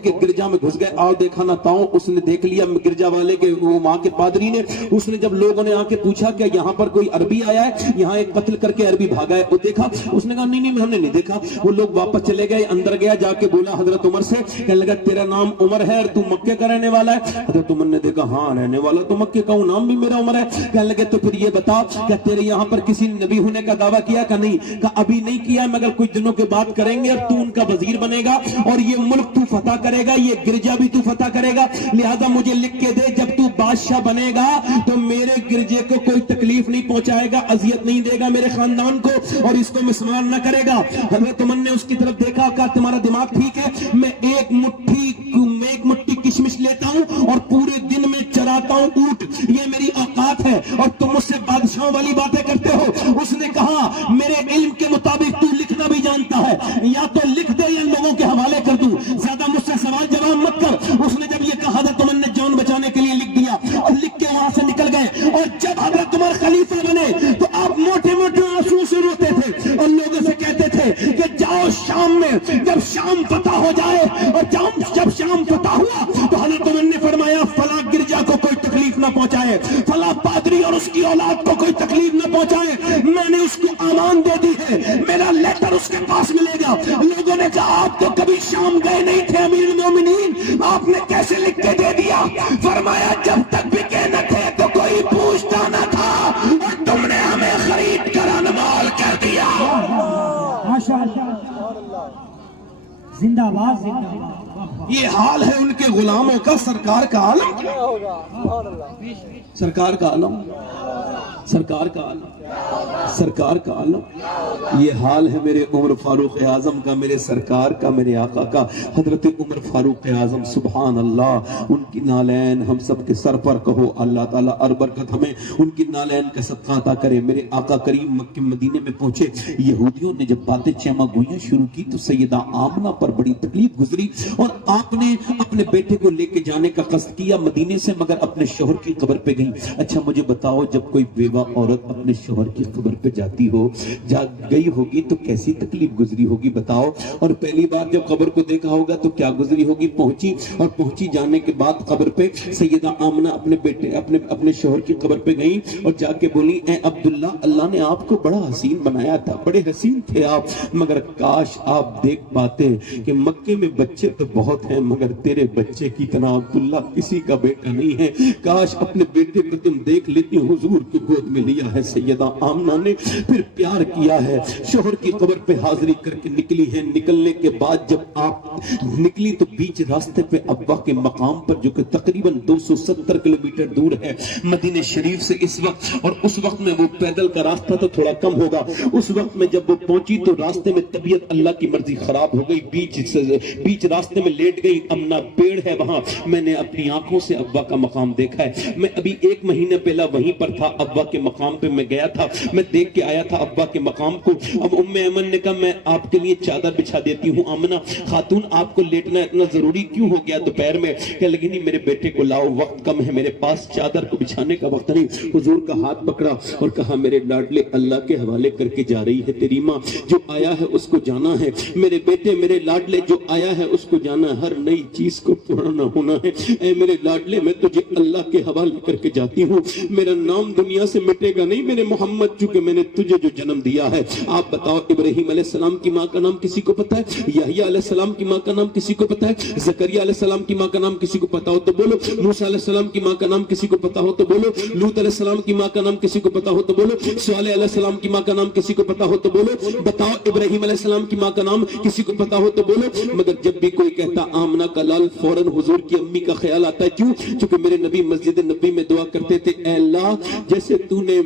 کے گرجا میں گھس گئے. اور دیکھا نہ تاؤں, اس نے دیکھ لیا گرجا والے کے وہاں کے پادری نے. اس نے جب لوگوں نے آ کے پوچھا کہ یہاں پر کوئی عربی آیا ہے, یہاں ایک قتل کر کے عربی بھاگا ہے, وہ دیکھا. اس نے کہا نہیں ہم نے نہیں دیکھا. وہ لوگ واپس چلے گئے, اندر گیا, جا کے بولا حضرت عمر سے, کہنے لگا تیرا نام عمر ہے اور تو مکے کا رہنے والا ہے؟ حضرت عمر نے دیکھا ہاں رہنے والا تو مکے کا ہوں, نام بھی میرا عمر ہے. کہنے لگے تو پھر یہ بتا کہ تیرے یہاں پر کسی نبی ہونے کا دعویٰ کیا کہ نہیں؟ کہا ابھی نہیں کیا, مگر کچھ دنوں کے بعد کریں گے, اور تو ان کا وزیر بنے گا اور یہ ملک تو فتح کرے گا, یہ گرجا بھی تو فتح کرے گا. لہذا مجھے لکھ کے دے, جب تو بادشاہ بنے گا تو میرے گرجے کو کوئی تکلیف نہیں پہنچائے گا, اذیت نہیں دے گا میرے خاندان کو, اور اس کو مسمار نہ کرے گا. حضرت عمر نے اس کی طرف دیکھا, کہا تمہارا دماغ ٹھیک ہے؟ میں ایک مٹھی کشمش لیتا ہوں اور پورے دن میں چراتا ہوں اونٹ, یہ میری اوقات ہے, اور تم مجھ سے بادشاہوں والی باتیں کرتے ہو. اس نے کہا میرے علم کے مطابق تو لکھنا بھی جانتا ہے, یا تو لکھ دے یا لوگوں کے حوالے کر دوں, زیادہ مجھ سے سوال جواب مت کر. اس نے جب یہ کہا حضرت عمر نے جان بچانے کے لیے لکھ دیا اور لکھ کے وہاں سے نکل گئے. اور جب حضرت عمر خلیفہ بنے تو آپ موٹے موٹے آنسو سے روتے تھے اور لوگوں سے کہتے تھے کہ جاؤ شام میں, جب شام فتح ہو جائے, اور جب شام فتح ہوا تو حضرت عمر نے فرمایا فلاں گرجا کو کوئی تکلیف نہ پہنچائے, فلاں پادری اور اس کی اولاد کو کوئی تکلیف نہ پہنچائے, میں نے اس کو امان دے دی ہے, میرا لیٹر اس کے پاس ملے گا. لوگوں نے کہا آپ تو کبھی شام گئے نہیں تھے امیر المومنین, آپ نے کیسے لکھ کے دے دیا؟ فرمایا جب تک بکے نہ تھے تو کوئی پوچھتا نہ تھا, اور تم نے ہمیں خرید کر انمول کر دیا. ماشاءاللہ, زندہ باد زندہ باد. یہ حال ہے ان کے غلاموں کا. سرکار کا عالم, سرکار کا عالم, سرکار کا عالم, سرکار کا عالم. یہ حال ہے میرے عمر فاروق اعظم کا, میرے سرکار کا, میرے آقا کا. حضرت عمر فاروق اعظم سبحان اللہ, ان کی نالین ہم سب کے سر پر کہو. اللہ تعالیٰ برکت ہمیں ان کی نالین کا صدقہ عطا کرے. میرے آقا کریم مکہ مدینے میں پہنچے. یہودیوں نے جب باتیں چیما گوئیاں شروع کی تو سیدہ آمنہ پر بڑی تکلیف گزری, اور آپ نے اپنے بیٹے کو لے کے جانے کا قصد کیا مدینے سے, مگر اپنے شوہر کی قبر پہ گئی. اچھا مجھے بتاؤ, جب کوئی بیوہ عورت اپنے شوہر کی قبر پہ جاتی ہو, گئی ہوگی تو کیسی تکلیف گزری ہوگی بتاؤ. اور پہلی بار جب قبر کو دیکھا ہوگا تو کیا گزری ہوگی. پہنچی, اور پہنچی جانے کے بعد قبر پہ سیدہ آمنہ اپنے بیٹے اپنے شوہر کی قبر پہ گئی اور جا کے بولی اے عبداللہ, اللہ نے آپ کو بڑا حسین بنایا تھا, بڑے حسین تھے آپ, مگر کاش آپ دیکھ پاتے کہ مکے میں بچے تو بہت ہیں مگر تیرے بچے کی طرح عبداللہ کسی کا بیٹا نہیں ہے. کاش اپنے بیٹے کو تم دیکھ لیتی, حضور کی گود میں لیا ہے. سیدہ آمنہ نے پھر پیار کیا ہے, شوہر کی قبر پہ حاضری کر کے نکلی ہے. نکلنے کے بعد جب آپ نکلی تو بیچ راستے پہ ابا کے مقام پر, جو کہ تقریباً 270 کلومیٹر دور ہے مدینہ شریف سے اس وقت, اور اس وقت میں وہ پیدل کا راستہ تو تھوڑا کم ہوگا. اس وقت میں جب وہ پہنچی تو راستے میں طبیعت اللہ کی مرضی خراب ہو گئی, بیچ راستے میں لیٹ گئی. امنا پیڑ ہے وہاں, میں نے اپنی آنکھوں سے ابا کا مقام دیکھا ہے. میں ابھی 1 مہینے پہلا وہیں پر تھا, ابا کے مقام پہ میں گیا تھا, میں دیکھ کے آیا تھا ابا کے مقام کو. اب ایمن نے کہا میں آپ کے لیے چادر بچھا دیتی ہوں. آمنہ خاتون آپ کو لیٹنا اتنا ضروری کیوں ہو گیا دوپہر میں؟ کہنے لگی نہیں میرے بیٹے کو لاؤ, وقت کم ہے میرے پاس, چادر کو بچھانے کا وقت نہیں. حضور کا ہاتھ پکڑا اور کہا میرے لاڈلے اللہ کے حوالے کر کے جا رہی ہے تیری ماں, جو آیا ہے اس کو جانا ہے. میرے بیٹے میرے لاڈلے جو آیا ہے اس کو جانا, ہر نئی چیز کو پرانا ہونا ہے. اے میرے لاڈلے میں تجھے اللہ کے حوالے کر کے جاتی ہوں, میرا نام دنیا سے مٹے گا نہیں میرے محمد, چونکہ میں نے تجھے جو جنم دیا ہے. آپ بتاؤ ابراہیم علیہ السلام کی ماں کا نام کسی کو پتا ہے؟ یحییٰ علیہ السلام کی ماں کا نام کسی کو پتا ہے؟ زکریا علیہ السلام کی ماں کا نام کسی کو پتا ہو تو بولو. موسیٰ علیہ السلام کی ماں کا نام کسی کو پتا ہو تو بولو. لوط علیہ السلام کی ماں کا نام کسی کو پتا ہو تو بولو. صالح علیہ السلام کی ماں کا نام کسی کو پتا ہو تو بولو. بتاؤ ابراہیم علیہ السلام کی ماں کا نام کسی کو پتا ہو تو بولو. مگر جب بھی کوئی کہتا آمنہ کا لال, فوراً حضور کی امی کا خیال آتا ہے. کیوں؟ چونکہ میرے نبی مسجد نبی میں دعا کرتے تھے, اے اللہ جیسے تو نے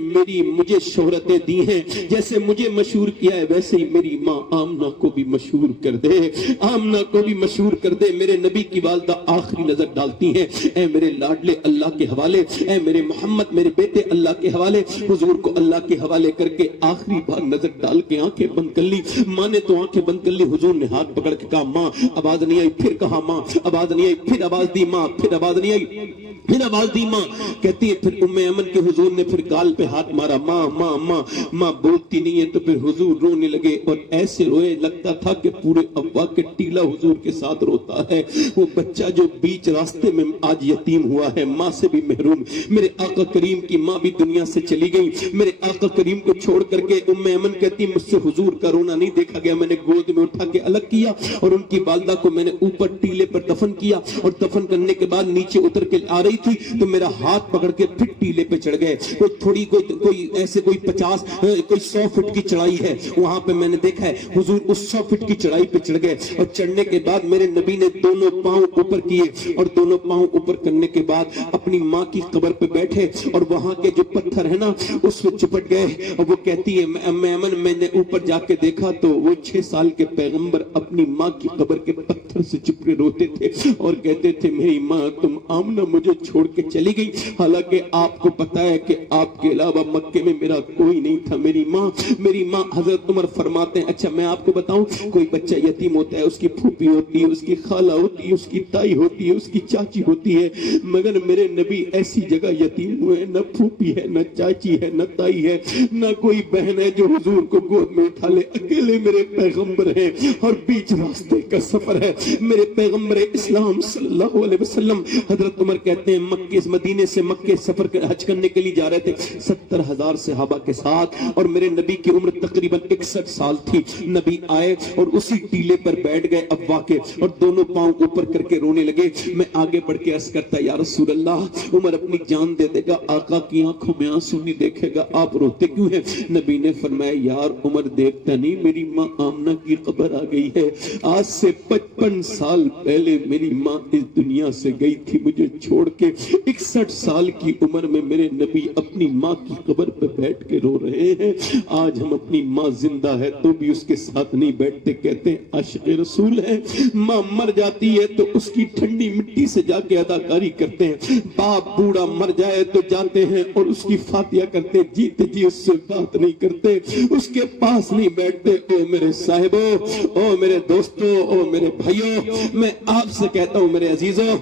مجھے شہرتیں دی ہیں, جیسے مجھے مشہور کیا ہے, ویسے ہی میری ماں آمنہ کو بھی مشہور کر دے, آمنہ کو بھی مشہور کر دے. میرے نبی کی والدہ آخری نظر ڈالتی ہیں, اے میرے لاڈلے اللہ کے حوالے, اے میرے محمد میرے بیٹے اللہ کے حوالے. حضور کو اللہ کے حوالے کر کے آخری بار نظر ڈال کے آنکھیں بند کر لی. ماں نے تو آنکھیں بند کر لی, حضور نے ہاتھ پکڑ کے کہا ماں, آواز نہیں آئی, پھر کہا ماں, آواز نہیں آئی, پھر آواز دی ماں, پھر آواز نہیں آئی. میرا والدی ماں کہتی ہے پھر ام ایمن کے حضور نے پھر گال پہ ہاتھ مارا، ماں ماں ماں ماں بولتی نہیں ہے، تو پھر حضور رونے لگے اور ایسے روئے لگتا تھا کہ پورے ابا کے ٹیلا حضور کے ساتھ روتا ہے۔ وہ بچہ جو بیچ راستے میں آج یتیم ہوا ہے، ماں سے بھی محروم، میرے آقا کریم کی ماں بھی دنیا سے چلی گئی، میرے آقا کریم کو چھوڑ کر کے ام ایمن کہتی مجھ سے حضور کا رونا نہیں دیکھا گیا، میں نے گود میں اٹھا کے الگ کیا اور ان کی والدہ کو میں نے اوپر ٹیلے پر دفن کیا، اور دفن کرنے کے بعد نیچے اتر کے آ رہی تھی تو میرا ہاتھ پکڑ کے پھر ٹیلے پہ چڑھ گئے۔ کوئی 50 کوئی 100 فٹ کی چڑھائی ہے، وہاں پہ میں نے دیکھا ہے حضور اس 100 فٹ کی چڑھائی پہ چڑھ گئے، اور چڑھنے کے بعد میرے نبی نے دونوں پاؤں اوپر کیے، اور دونوں پاؤں اوپر کرنے کے بعد اپنی ماں کی قبر پہ بیٹھے، اور وہاں کے جو پتھر ہے نا اس میں چپٹ گئے، اور وہ کہتی ہے میں نے اوپر جا کے دیکھا تو وہ 6 سال کے پیغمبر اپنی ماں کی قبر کے پتھر سے چپ کے روتے تھے اور کہتے تھے میری ماں تم آمنہ مجھے چھوڑ کے چلی گئی، حالانکہ آپ کو پتا ہے کہ آپ کے علاوہ مکے میں میرا کوئی نہیں تھا۔ میری ماں حضرت عمر فرماتے ہیں اچھا میں آپ کو بتاؤں، کوئی بچہ یتیم ہوتا ہے، اس کی پھوپھی ہوتی ہے، اس کی خالہ ہوتی ہے، اس کی تائی ہوتی ہے، اس کی چاچی ہوتی ہے، مگر میرے نبی ایسی جگہ یتیم ہوئے، نہ پھوپھی ہے، نہ چاچی ہے، نہ تائی ہے، نہ کوئی بہن ہے جو حضور کو گود میں اٹھا لے، اکیلے میرے پیغمبر ہیں، اور بیچ راستے کا سفر ہے، میرے پیغمبر اسلام صلی اللہ علیہ وسلم حضرت عمر کہتے ہیں مدینے سے مکے سفر حج کرنے کے لیے جا رہے تھے 70,000 صحابہ کے ساتھ، اور میرے نبی کی عمر تقریباً 61 سال تھی۔ نبی آئے اور اسی ٹیلے پر بیٹھ گئے ابا کے، اور دونوں پاؤں اوپر کر کے رونے لگے۔ میں آگے بڑھ کے عرض کرتا یا رسول اللہ عمر اپنی جان دے دے گا، آقا کی آنکھوں میں آنسو نہیں دیکھے گا، آپ روتے کیوں ہیں؟ نبی نے فرمایا یار عمر دیکھتا نہیں میری ماں آمنہ کی قبر آ گئی ہے، آج سے 55 سال پہلے میری ماں اس دنیا سے گئی تھی مجھے چھوڑ کے، 61 سال کی عمر میں میرے نبی اپنی ماں کی قبر پہ بیٹھ کے رو رہے ہیں۔ آج ہم اپنی ماں زندہ ہے تو بھی اس کے ساتھ نہیں بیٹھتے، کہتے ہیں عاشق رسول ہے، ماں مر جاتی ہے تو اس کی ٹھنڈی مٹی سے جا کے اداکاری کرتے ہیں، باپ بوڑھا مر جائے تو جاتے ہیں اور اس کی فاتحہ کرتے، جیتے جی اس سے بات نہیں کرتے، اس کے پاس نہیں بیٹھتے۔ او میرے صاحبوں، او میرے دوستوں، او میرے بھائیوں، میں آپ سے کہتا ہوں میرے عزیزوں،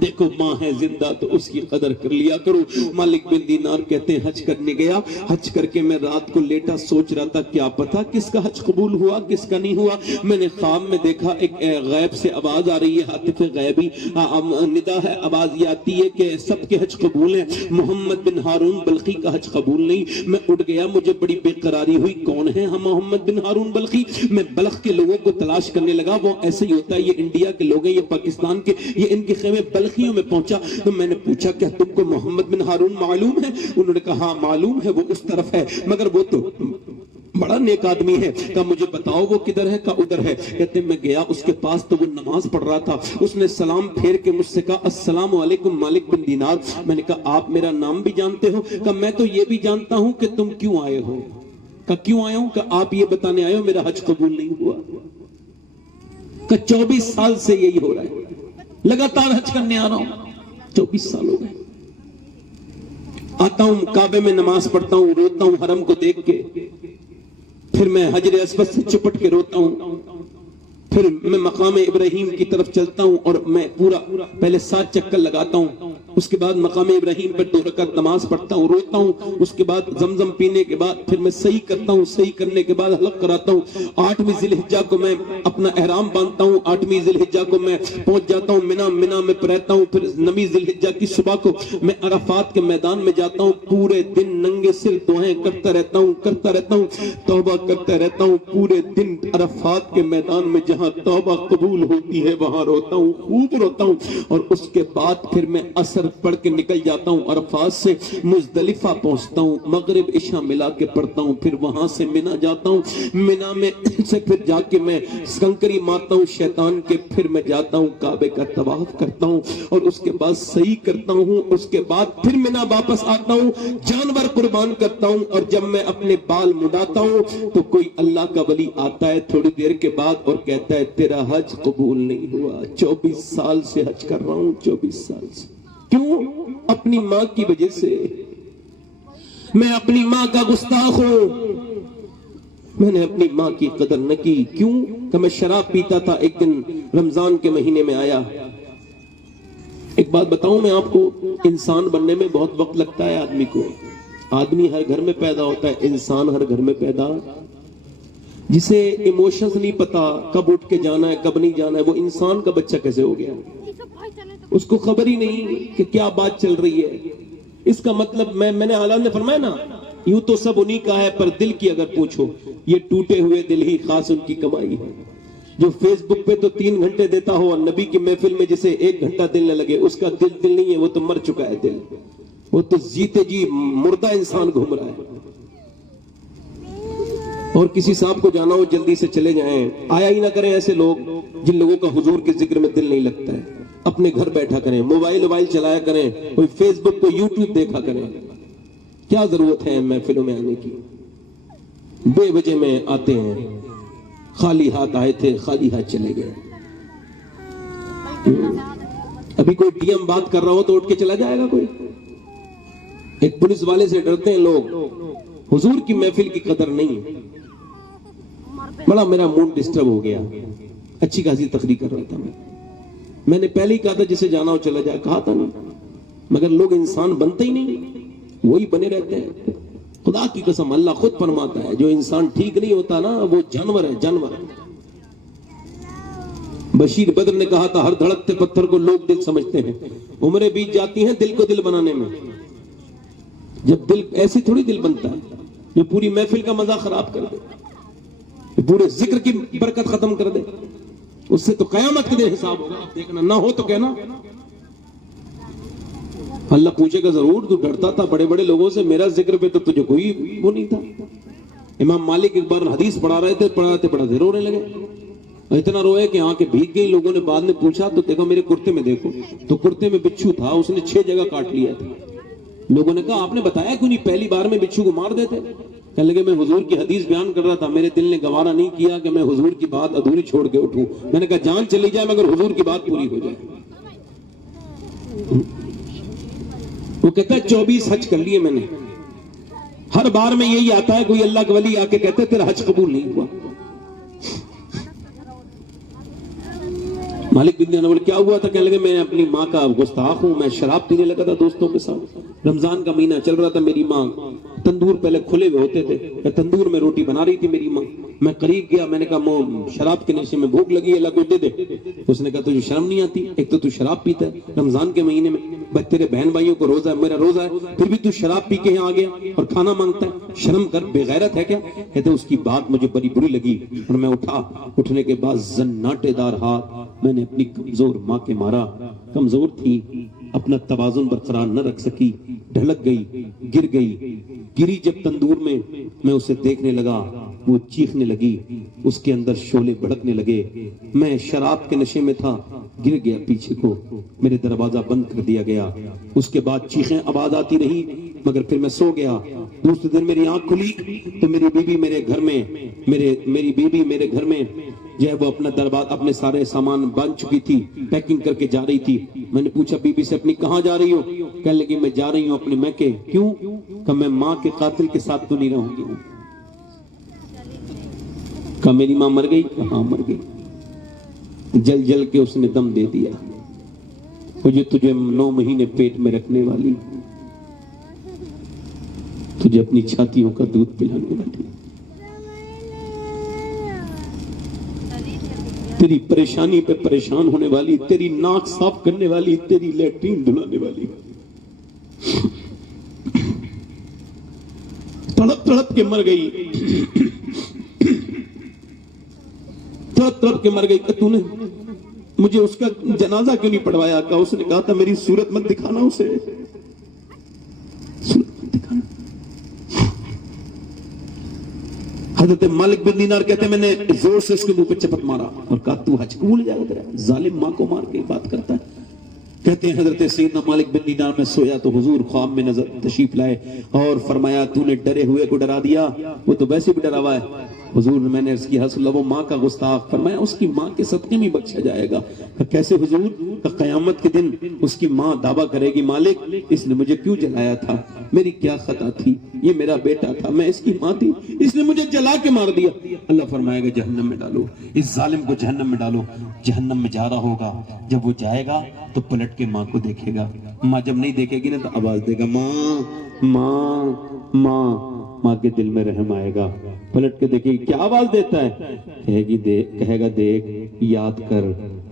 دیکھو ماں ہے زندہ تو اس کی قدر کر لیا کرو۔ مالک بن دینار کہتے ہیں حج کرنے گیا، حج کر کے میں رات کو لیٹا سوچ رہا تھا کیا پتا کس کا حج قبول ہوا کس کا نہیں ہوا۔ میں نے خواب میں دیکھا ایک غیب سے آواز آ رہی ہے، ہاتف غیبی ندا ہے، آواز یہ آتی ہے کہ سب کے حج قبول ہیں، محمد بن ہارون بلخی کا حج قبول نہیں۔ میں اٹھ گیا، مجھے بڑی بے قراری ہوئی، کون ہے ہم محمد بن ہارون بلخی؟ میں بلخ کے لوگوں کو تلاش کرنے لگا، وہ ایسے ہی ہوتا ہے، یہ انڈیا کے لوگ ہیں، یہ پاکستان کے، یہ ان کے خیمے بلخیوں میں پہنچا تو میں نے پوچھا کیا تم کو محمد بن ہارون معلوم ہے؟ انہوں نے کہا ہاں معلوم ہے، وہ اس طرف ہے، مگر وہ تو بڑا نیک آدمی ہے۔ کہا مجھے بتاؤ وہ کدھر ہے؟ کہا ادھر ہے۔ کہتے میں گیا اس کے پاس تو وہ نماز پڑھ رہا تھا، اس نے سلام پھیر کے مجھ سے کہا السلام علیکم مالک بن دینار۔ میں نے کہا آپ میرا نام بھی جانتے ہو؟ کہا میں تو یہ بھی جانتا ہوں کہ تم کیوں آئے ہو۔ کہا کیوں آئے ہوں؟ کہا آپ یہ بتانے آئے ہو میرا حج قبول نہیں ہوا۔ کہا 24 سال سے یہی ہو رہا ہے، لگاتار حج کرنے آ رہا ہوں، 24 سال ہو گئے، آتا ہوں کعبے میں نماز پڑھتا ہوں، روتا ہوں حرم کو دیکھ کے، پھر میں حجر اسود سے چپٹ کے روتا ہوں، پھر میں مقام ابراہیم کی طرف چلتا ہوں اور میں پورا پہلے 7 چکر لگاتا ہوں، اس کے بعد مقام ابراہیم پر 2 رکعت نماز پڑھتا ہوں، روتا ہوں، اس کے بعد زمزم پینے کے بعد پھر میں صحیح کرتا ہوں، صحیح کرنے کے بعد حلق کراتا ہوں، 8ویں ذی الحجہ کو میں اپنا احرام باندھتا ہوں، 8ویں ذی الحجہ کو میں پہنچ جاتا ہوں منا میں رہتا ہوں، پھر 9ویں ذی الحجہ کی صبح کو میں عرفات کے میدان میں جاتا ہوں، پورے دن ننگے سر دعائیں کرتا رہتا ہوں، توبہ کرتا رہتا ہوں، پورے دن عرفات کے میدان میں جہاں توبہ قبول ہوتی ہے وہاں روتا ہوں، خوب روتا ہوں، اور اس کے بعد پھر میں عصر پڑھ کے نکل جاتا ہوں، عرفات سے مزدلفہ پہنچتا ہوں، مغرب عشاء ملا کے پڑھتا ہوں، پھر وہاں سے منا جاتا ہوں، منا میں سے پھر جا کے میں کنکری مارتا ہوں شیطان کے، پھر میں جاتا ہوں کعبے کا طواف کرتا ہوں اور اس کے بعد صحیح کرتا ہوں، اس کے بعد پھر منا واپس آتا ہوں، جانور قربان کرتا ہوں، اور جب میں اپنے بال مڈاتا ہوں تو کوئی اللہ کا ولی آتا ہے تھوڑی دیر کے بعد اور کہتا ہے تیرا حج قبول نہیں ہوا۔ 24 سال سے حج کر رہا ہوں، 24 سال سے، کیوں؟ اپنی ماں کی وجہ سے، میں اپنی ماں کا گستاخ ہوں، میں نے اپنی ماں کی قدر نہ کی۔ کیوں کہ میں شراب پیتا تھا، ایک دن رمضان کے مہینے میں آیا، ایک بات بتاؤں میں آپ کو، انسان بننے میں بہت وقت لگتا ہے آدمی کو. آدمی ہر گھر میں پیدا ہوتا ہے، انسان ہر گھر میں پیدا، جسے ایموشنز نہیں پتا کب اٹھ کے جانا ہے کب نہیں جانا ہے، وہ انسان کا بچہ کیسے ہو گیا؟ اس کو خبر ہی نہیں کہ کیا بات چل رہی ہے. اس کا مطلب میں نے اعلیٰ نے فرمایا نا، یوں تو سب انہی کا ہے پر دل کی اگر پوچھو، یہ ٹوٹے ہوئے دل ہی خاص ان کی کمائی ہے. جو فیس بک پہ تو 3 گھنٹے دیتا ہو اور نبی کی محفل میں جسے 1 گھنٹہ دل نہ لگے، اس کا دل نہیں ہے، وہ تو مر چکا ہے دل، وہ تو جیتے جی مردہ انسان گھوم رہا ہے. اور کسی صاحب کو جانا ہو جلدی سے چلے جائیں، آیا ہی نہ کریں ایسے لوگ جن لوگوں کا حضور کے ذکر میں دل نہیں لگتا ہے. اپنے گھر بیٹھا کریں، موبائل چلایا کریں، کوئی فیس بک کو یوٹیوب دیکھا کریں. کیا ضرورت ہے محفلوں میں آنے کی؟ بے وجہ میں آتے ہیں، خالی ہاتھ آئے تھے خالی ہاتھ چلے گئے. ابھی کوئی ڈی ایم بات کر رہا ہو تو اٹھ کے چلا جائے گا کوئی؟ ایک پولیس والے سے ڈرتے ہیں لوگ، حضور کی محفل کی قدر نہیں ہے. بڑا میرا موڈ ڈسٹرب ہو گیا، اچھی خاصی تقریر کر رہا تھا میں نے پہلے ہی کہا تھا جسے جانا ہو چلا جائے، کہا تھا نہیں، مگر لوگ انسان بنتے ہی نہیں، وہی بنے رہتے ہیں. خدا کی قسم اللہ خود فرماتا ہے جو انسان ٹھیک نہیں ہوتا نا وہ جانور ہے، جانور. بشیر بدر نے کہا تھا ہر دھڑکتے پتھر کو لوگ دل سمجھتے ہیں، عمریں بیت جاتی ہیں دل کو دل بنانے میں. جب دل ایسی تھوڑی دل بنتا ہے جو پوری محفل کا مزہ خراب کر دے، پورے ذکر کی برکت ختم کر دے. اس سے تو قیامت کے دن حساب ہوگا. آپ دیکھنا، نہ ہو تو کہنا. اللہ پوچھے گا ضرور، تو ڈرتا تھا بڑے بڑے لوگوں سے، میرا ذکر پہ تو تجھے کوئی وہ نہیں تھا. امام مالک ایک بار حدیث پڑھا رہے تھے، پڑھاتے پڑھاتے رونے لگے. اتنا روئے کہ آنکھیں بھیگ گئی. لوگوں نے بعد میں پوچھا تو دیکھا میرے کرتے میں دیکھو، تو کرتے میں بچھو تھا، اس نے 6 جگہ کاٹ لیا تھا. لوگوں نے کہا آپ نے بتایا کیوں نہیں، پہلی بار میں بچھو کو مار دیتے. کہنے لگے میں حضور کی حدیث بیان کر رہا تھا، میرے دل نے گوارا نہیں کیا کہ میں حضور کی بات ادھوری چھوڑ کے اٹھوں. میں نے کہا جان چلی جائے مگر حضور کی بات پوری ہو جائے. وہ کہتا ہے 24 حج کر لیے میں نے، ہر بار میں یہی آتا ہے کوئی اللہ کا ولی آ کے کہتے تیرا حج قبول نہیں ہوا. مالک بن دینار کیا ہوا تھا؟ کہنے لگے میں اپنی ماں کا گستاخ ہوں، میں شراب پینے لگا تھا دوستوں کے ساتھ. رمضان کا مہینہ چل رہا تھا، میری ماں تندور پہلے کھلے ہوئے ہوتے تھے، تندور میں روٹی بنا رہی تھی میری ماں. میں قریب گیا، میں نے کہا ماں شراب کے نشے میں بھوک لگی ہے، اللہ کو دے دے. اس نے کہا تجھے شرم نہیں آتی؟ ایک تو شراب پیتا ہے رمضان کے مہینے میں، تیرے بہن بھائیوں کو روزہ ہے، میرا روزہ ہے، پھر بھی تو شراب پی کے یہاں آ گیا اور کھانا مانگتا ہے، شرم کر، بے غیرت ہے کیا؟ کہتے اس کی بات مجھے بڑی بری لگی اور میں اٹھا. اٹھنے کے بعد زناٹے دار ہاتھ میں نے اپنی کمزور ماں کے مارا. کمزور تھی، اپنا توازن برقرار نہ رکھ سکی، ڈھلک گئی، گر گئی. گری جب تندور میں اسے دیکھنے لگا، وہ چیخنے لگی، اس کے اندر شعلے بھڑکنے لگے. میں شراب کے نشے میں تھا، گر گیا پیچھے کو، میرے دروازہ بند کر دیا گیا. اس کے بعد چیخیں آواز آتی رہی مگر پھر میں سو گیا. دوسرے دن میری آنکھ کھلی تو میری بیوی میرے گھر میں جو ہے وہ اپنا دربار اپنے سارے سامان باندھ چکی تھی، پیکنگ کر کے جا رہی تھی. میں نے پوچھا بی بی سے اپنی کہاں جا رہی ہو؟ کہنے لگی میں جا رہی ہوں اپنے میکے. کیوں؟ کہ میں ماں کے قاتل کے ساتھ تو نہیں رہوں گی. کہ میری ماں مر گئی؟ ہاں مر گئی. جل جل کے اس نے دم دے دیا. مجھے تجھے 9 مہینے پیٹ میں رکھنے والی، تجھے اپنی چھاتیوں کا دودھ پلانے والی، تیری پریشانی پہ پریشان ہونے والی، تیری ناک صاف کرنے والی، تیری لیٹرین دھلانے والی. تڑپ تڑپ کے مر گئی، تڑپ تڑپ کے مر گئی. کہ تو نے مجھے اس کا جنازہ کیوں نہیں پڑھوایا؟ کہ اس نے کہا تھا میری صورت مت دکھانا اسے، صورت مت دکھانا. حضرت مالک بن دینار کہتے ہیں میں نے زور سے اس کے منہ پہ چپت مارا اور کہا تو حج قبول جائے گا تیرا؟ ظالم ماں کو مار کے بات کرتا ہے. کہتے ہیں حضرت سیدنا مالک بن دینار میں سویا تو حضور خواب میں نظر تشریف لائے اور فرمایا تو نے ڈرے ہوئے کو ڈرا دیا، وہ تو ویسے بھی ڈرا ہوا ہے. حضور میں نے عرض کیا رسول اللہ وہ ماں کا گستاخ، فرمایا اس کی ماں کے صدقے میں بخشا جائے گا۔ کیسے حضور؟ قیامت کے دن اس کی ماں دعویٰ کرے گی مالک اس نے مجھے کیوں جلایا تھا، میری کیا خطا تھی، یہ میرا بیٹا تھا، میں اس کی ماں تھی، اس نے مجھے جلا کے مار دیا۔ اللہ فرمائے گا جہنم میں ڈالو، اس ظالم کو جہنم میں ڈالو۔ جہنم میں جا رہا ہوگا، جب وہ جائے گا تو پلٹ کے ماں کو دیکھے گا، ماں جب نہیں دیکھے گی نا تو آواز دے گا ماں ماں ماں، ماں کے دل میں رحم آئے گا، پلٹ کے دیکھے گی کیا آواز دیتا ہے، کہے گا دیکھ یاد کر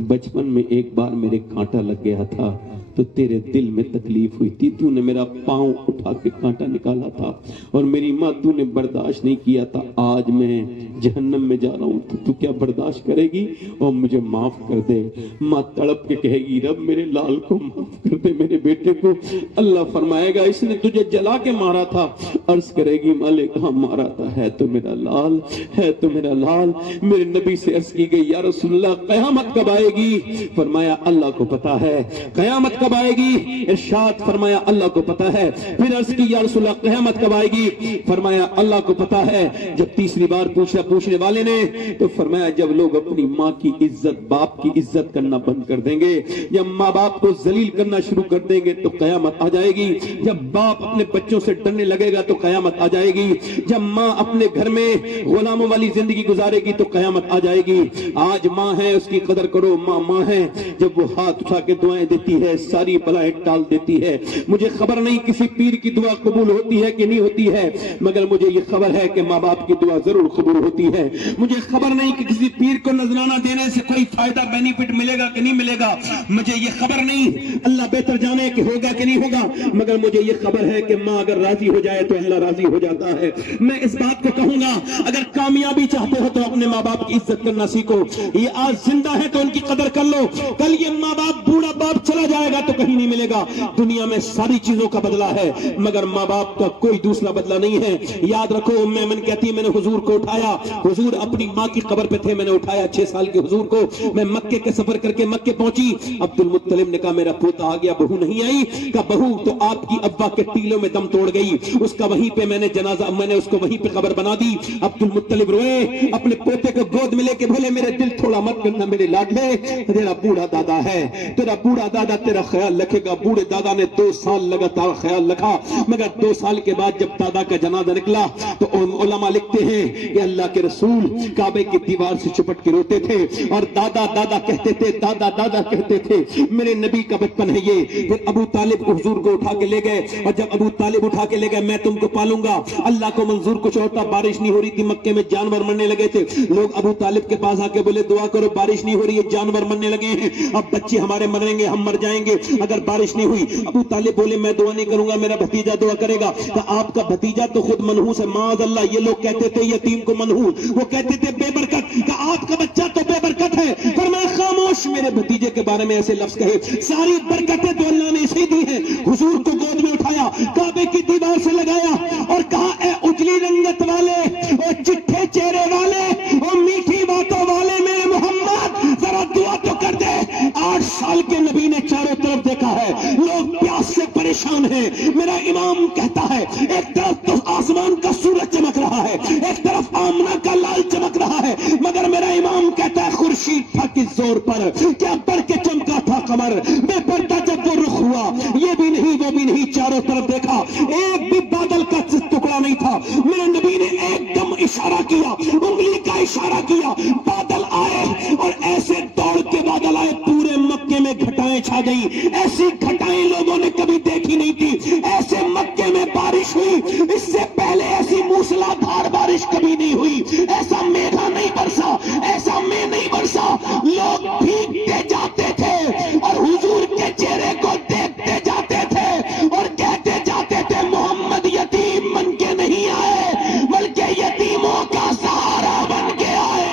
بچپن میں ایک بار میرے کانٹا لگ گیا تھا تو تیرے دل میں تکلیف ہوئی تھی، تو نے میرا پاؤں اٹھا کے کانٹا نکالا تھا اور میری ماں تو نے برداشت نہیں کیا تھا، آج میں جہنم میں جا رہا ہوں تو کیا برداشت کرے گی اور مجھے معاف کر دے۔ ماں تڑپ کے کہے گی رب میرے لال کو معاف کر دے، میرے بیٹے کو۔ اللہ فرمائے گا اس نے تجھے جلا کے مارا تھا، عرض کرے گی مالک ہاں مارا تھا، ہے تو میرا لال، ہے تو میرا لال۔ میرے نبی سے عرض کی گئی یا رسول اللہ قیامت کب آئے گی؟ فرمایا اللہ کو پتا ہے۔ قیامت کب آئے گی؟ ارشاد فرمایا اللہ کو پتا ہے۔ پھر عرض کی یا رسول اللہ قیامت کب آئے گی؟ فرمایا اللہ کو پتا ہے۔ جب تیسری بار پوچھنے والے نے تو فرمایا جب لوگ اپنی ماں کی عزت، باپ کی عزت کرنا بند کر دیں گے، جب ماں باپ کو ذلیل کرنا شروع کر دیں گے تو قیامت آ جائے گی۔ جب باپ اپنے بچوں سے ڈرنے لگے گا تو قیامت آ جائے گی۔ جب ماں اپنے گھر میں غلاموں والی زندگی گزارے گی تو قیامت آ جائے گی۔ آج ماں ہے اس کی قدر کرو، ماں ہے، جب وہ ہاتھ اٹھا کے دعائیں دیتی ہے ساری بلائیں ٹال دیتی ہے۔ مجھے خبر نہیں کسی پیر کی دعا قبول ہوتی ہے کہ نہیں ہوتی ہے، مگر مجھے یہ خبر ہے کہ ماں باپ کی دعا ضرور قبول ہوتی ہے۔ مجھے خبر نہیں کہ کسی پیر کو نذرانہ دینے سے کوئی فائدہ بینیفٹ ملے گا کہ نہیں ملے گا، مجھے یہ خبر نہیں، اللہ بہتر جانے کہ ہوگا کہ نہیں ہوگا، مگر مجھے یہ خبر ہے کہ ماں اگر راضی ہو جائے تو اللہ راضی ہو جاتا ہے۔ میں اس بات کو کہوں گا اگر کامیابی چاہتے ہو تو اپنے ماں باپ کی عزت کرنا سیکھو۔ یہ آج زندہ ہے تو ان کی قدر کر لو، کل یہ ماں باپ بوڑھا باپ چلا جائے گا تو کہیں نہیں ملے گا۔ دنیا میں ساری چیزوں کا بدلہ ہے مگر ماں باپ کا کوئی دوسرا بدلہ نہیں ہے۔ یاد رکھو میں کہتی ہے میں نے حضور کو اٹھایا، حضور اپنی ماں کی قبر پہ تھے، میں نے اٹھایا 6 سال کے حضور کو، میں مکے کے سفر کر کے مکے پہنچی، عبد المطلب نے کہا میرا پوتا آ گیا، بہو نہیں آئی، کہا بہو تو آپ کی ابا کے ٹیلوں میں دم توڑ گئی، اس کا وہیں پہ میں نے جنازہ، میں نے اس کو وہیں پہ قبر بنا دی۔ عبد المطلب روئے، اپنے پوتے کو گود میں لے کے بولے میرے دل تھوڑا مت کرنا میرے لاڈلے، تیرا بوڑھا دادا ہے، تیرا بوڑھا دادا تیرا خیال رکھے گا۔ بوڑھے دادا نے 2 سال لگاتار خیال رکھا، مگر 2 سال کے بعد جب دادا کا جنازہ نکلا تو علماء لکھتے ہیں کہ اللہ کے رسول کعبے کی دیوار سے چپٹ کے روتے تھے اور دادا دادا کہتے تھے، دادا دادا کہتے تھے، میرے نبی کا بچپن ہے یہ۔ پھر ابو طالب کو حضور کو اٹھا کے لے گئے اور جب ابو طالب اٹھا کے لے گئے میں تم کو پالوں گا، اللہ کو منظور کچھ اور تھا، بارش نہیں ہو رہی تھی، مکے میں جانور مرنے لگے تھے، لوگ ابو طالب کے پاس آ کے بولے دعا کرو بارش نہیں ہو رہی ہے، جانور مرنے لگے ہیں، اب بچے ہمارے مریں گے، ہم مر جائیں گے اگر بارش نہیں ہوئی۔ ابو طالب بولے میں دعا نہیں کروں گا، میرا بھتیجا دعا کرے گا۔ کہ آپ کا بھتیجا تو خود منحوس ہے، معاذ اللہ، یہ لوگ کہتے تھے یتیم کو منحوس، وہ کہتے تھے بے برکت، کہ آپ کا بچہ تو بے برکت ہے، فرمایا خاموش، میرے بھتیجے کے بارے میں ایسے لفظ کہے، ساری برکتیں تو اللہ نے اسے دی ہیں۔ حضور کو گود میں اٹھایا، کعبے کی دیوار سے لگایا اور کہا اے اجلی رنگت والے اور چٹھے چہرے والے اور میٹھی باتوں والے میرے محمد ذرا دعا تو کر دے۔ 8 سال کے نبی نے چاروں طرف دیکھا ہے، لوگ پیاس سے پریشان ہیں، میرا امام کہتا ہے ایک طرف تو آسمان کا سورج چمک رہا ہے، ایک طرف آمنہ کا لال چمک رہا ہے، مگر میرا امام کہتا ہے خورشید تھا کس زور پر، کیا بڑھ کے چمکا تھا قمر، بے پردہ جب وہ رخ ہوا، یہ بھی نہیں وہ بھی نہیں، چاروں طرف دیکھا، ایک بھی بادل کا ٹکڑا نہیں تھا۔ میرے نبی نے ایک دم اشارہ کیا، انگلی کا اشارہ کیا، بادل آئے اور ایسے دوڑ کے بادل آئے، پورے مکے میں گھٹائیں چھا گئی، ایسی گھٹائیں لوگوں نے کبھی دیکھی نہیں تھی، ایسے مکے میں بارش ہوئی، اس سے پہلے ایسی موسلا دھار بارش کبھی نہیں ہوئی، ایسا میگھا نہیں برسا، ایسا میں نہیں برسا، لوگ بھیگتے جاتے تھے اور حضور کے چہرے کو دیکھتے جاتے تھے اور کہتے جاتے تھے محمد یتیم بن کے نہیں آئے بلکہ یتیموں کا سہارا بن کے آئے۔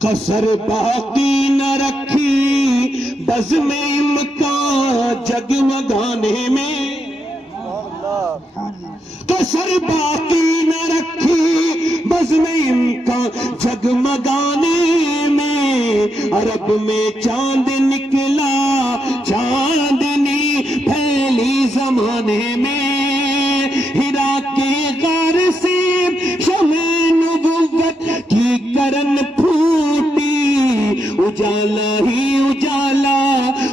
قصر باقی نہ رکھی بزم امکان جگمگانے میں، قصر باقی نہ رکھی بزم امکان جگمگانے میں، عرب میں چاند نکلا چاندنی پھیلی زمانے میں، ہرا کے غار سے اجالا ہی اجالا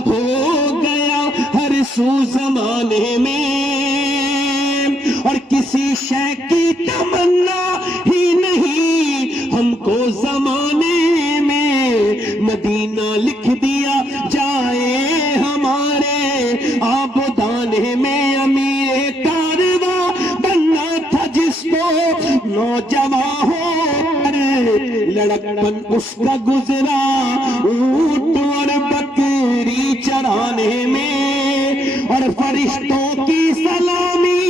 ہو گیا ہر سو زمانے میں، اور کسی شے کی تمنا ہی نہیں ہم کو زمانے میں، مدینہ لکھ دیا جائے ہمارے آبادانے میں، امیر کارواں بننا تھا جس کو نوجوان ہو لڑکپن اس کا گزرا اونٹ اور بکری چرانے میں، اور فرشتوں کی سلامی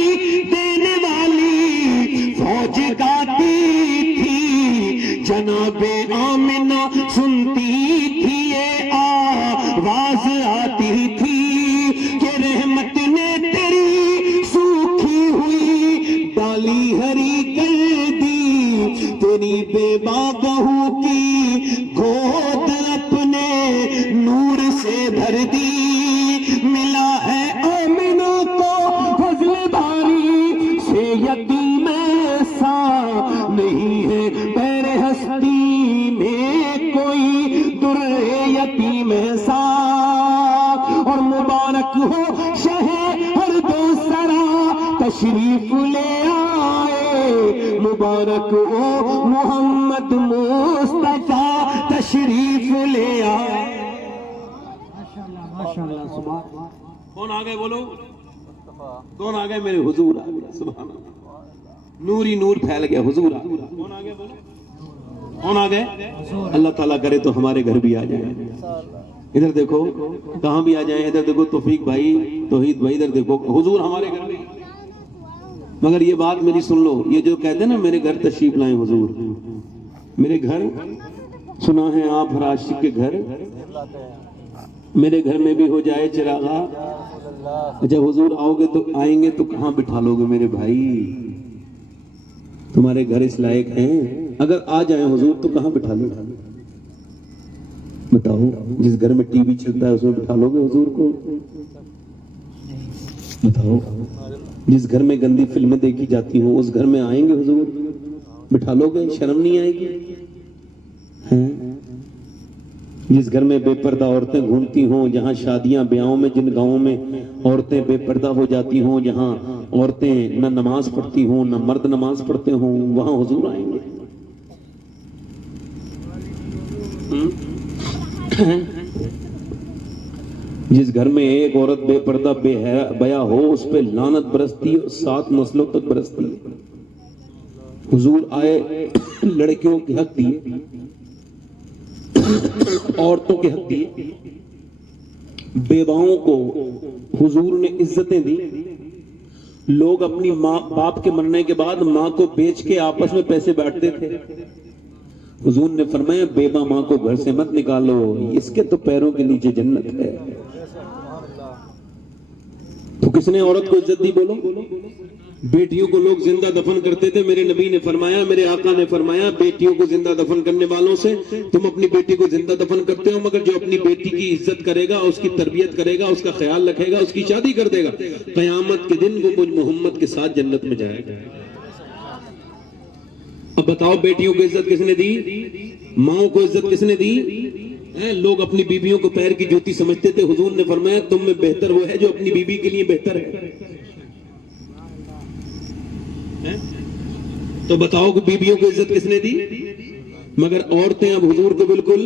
دینے والی فوج گاتی تھی، جناب آمنہ سنتی تھی یہ آواز آتی تھی کہ رحمت نے تیری سوکھی ہوئی ڈالی ہری کر دی، تیری بے بہو کی گود اپنے نور سے بھر دی، ملا ہے آمنہ کو فضل باری سے یتیم ایسا، نہیں ہے پیر ہستی میں کوئی در یتیم ایسا، اور مبارک ہو شہر ہر دوسرا تشریف لے آئے، مبارک ہو محمد مصطفیٰ تشریف لے آئے۔ ماشاءاللہ سبحان اللہ۔ کون آگئے بولو؟ کون آگئے؟ میرے حضور آگئے، سبحان اللہ، نور ہی نور پھیل گیا، حضور آگئے۔ کون آگئے بولو؟ کون آگئے؟ اللہ تعالیٰ کرے تو ہمارے گھر بھی آ جائیں۔ ادھر دیکھو، کہاں بھی آ جائیں، ادھر دیکھو توفیق بھائی، توحید بھائی، ادھر دیکھو، حضور ہمارے گھر بھی۔ مگر یہ بات میری سن لو، یہ جو کہتے ہیں نا میرے گھر تشریف لائیں حضور، میرے گھر سنا ہے آپ ہر عاشق کے گھر، میرے گھر میں بھی ہو جائے چراغا، اچھا حضور آؤ گے تو آئیں گے تو کہاں بٹھا لو گے میرے بھائی؟ تمہارے گھر اس لائق ہیں، اگر آ جائیں حضور تو کہاں بٹھا لو؟ بتاؤ، جس گھر میں ٹی وی چلتا ہے اس میں بٹھا لو گے حضور کو؟ بتاؤ، جس گھر میں گندی فلمیں دیکھی جاتی ہوں اس گھر میں آئیں گے حضور؟ بٹھا لو گے؟ شرم نہیں آئے گی؟ جس گھر میں بے پردہ عورتیں گھومتی ہوں، جہاں شادیاں بیاہوں میں جن گاؤں میں عورتیں بے پردہ ہو جاتی ہوں، جہاں عورتیں نہ نماز پڑھتی ہوں نہ مرد نماز پڑھتے ہوں، وہاں حضور آئیں گے؟ جس گھر میں ایک عورت بے پردہ بے حیا ہو اس پہ لعنت برستی ہے، 7 نسلوں تک برستی ہے۔ حضور آئے، لڑکیوں کے حق دیے، عورتوں کے حق دیے، بیواؤں کو حضور نے عزتیں دی۔ لوگ اپنی ماں باپ کے مرنے کے بعد ماں کو بیچ کے آپس میں پیسے بانٹتے تھے، حضور نے فرمایا بیوہ ماں کو گھر سے مت نکالو، اس کے تو پیروں کے نیچے جنت ہے۔ تو کس نے عورت کو عزت دی بولو؟ بیٹیوں کو لوگ زندہ دفن کرتے تھے، میرے نبی نے فرمایا، میرے آقا نے فرمایا، بیٹیوں کو زندہ دفن کرنے والوں سے تم اپنی بیٹی کو زندہ دفن کرتے ہو، مگر جو اپنی بیٹی کی عزت کرے گا، اس کی تربیت کرے گا، اس کا خیال رکھے گا، اس کی شادی کر دے گا، قیامت کے دن وہ مجھ محمد کے ساتھ جنت میں جائے گا۔ اب بتاؤ، بیٹیوں کو عزت کس نے دی؟ ماؤں کو عزت کس نے دی؟ لوگ اپنی بیویوں کو پیر کی جوتی سمجھتے تھے، حضور نے فرمایا تم میں بہتر وہ ہے جو اپنی بیوی کے لیے بہتر ہے۔ تو بتاؤ کہ بیویوں کو عزت کس نے دی؟ مگر عورتیں اب حضور کو بالکل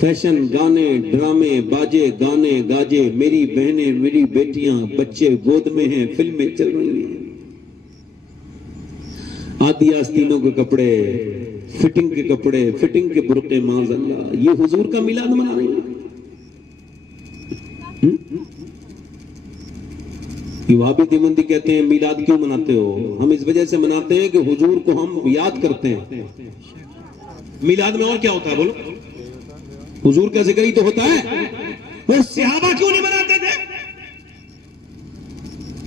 فیشن، گانے، ڈرامے، باجے، گانے، گاجے، میری بہنیں، میری بیٹیاں، بچے گود میں ہیں، فلمیں چل رہی ہیں، آدھی آستینوں کے کپڑے، فٹنگ کے کپڑے، فٹنگ کے برقعے، معاذ اللہ، یہ حضور کا میلاد منا رہی ہیں۔ وہابی دیوبندی کہتے ہیں میلاد کیوں مناتے ہو؟ ہم اس وجہ سے مناتے ہیں کہ حضور کو ہم یاد کرتے ہیں۔ میلاد میں اور کیا ہوتا ہے بولو؟ حضور کا ذکر ہی تو ہوتا ہے۔ وہ صحابہ کیوں نہیں مناتے تھے؟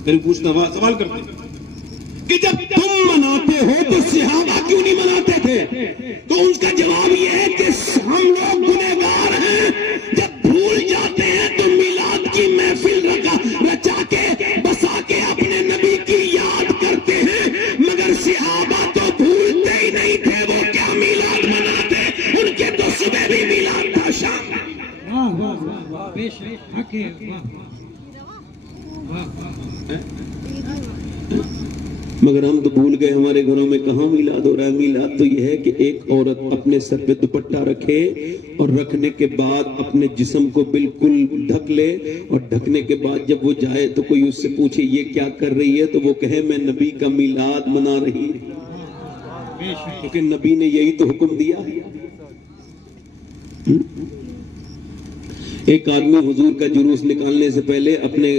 پھر پوچھنا سوال کرتے ہیں کہ جب تم مناتے ہو تو صحابہ کیوں نہیں مناتے تھے؟ تو ان کا جواب یہ ہے کہ ہم لوگ گنہگار ہیں، جب بھول جاتے ہیں تو میلاد کی محفل رچا کے بسا کے اپنے نبی کی یاد کرتے ہیں، مگر صحابہ تو بھولتے ہی نہیں تھے، وہ کیا میلاد مناتے؟ ان کے تو صبح بھی میلاد مگر ہم تو بھول گئے ہمارے گھروں میں کہاں میلاد ہو رہا ہے. میلاد تو یہ ہے کہ ایک عورت اپنے سر پہ دوپٹہ رکھے اور رکھنے کے بعد اپنے جسم کو بالکل ڈھک لے, اور ڈھکنے کے بعد جب وہ جائے تو کوئی اس سے پوچھے یہ کیا کر رہی ہے, تو وہ کہے میں نبی کا میلاد منا رہی ہے, کیونکہ نبی نے یہی تو حکم دیا ہے. ایک آدمی حضور کا جلوس نکالنے سے پہلے اپنے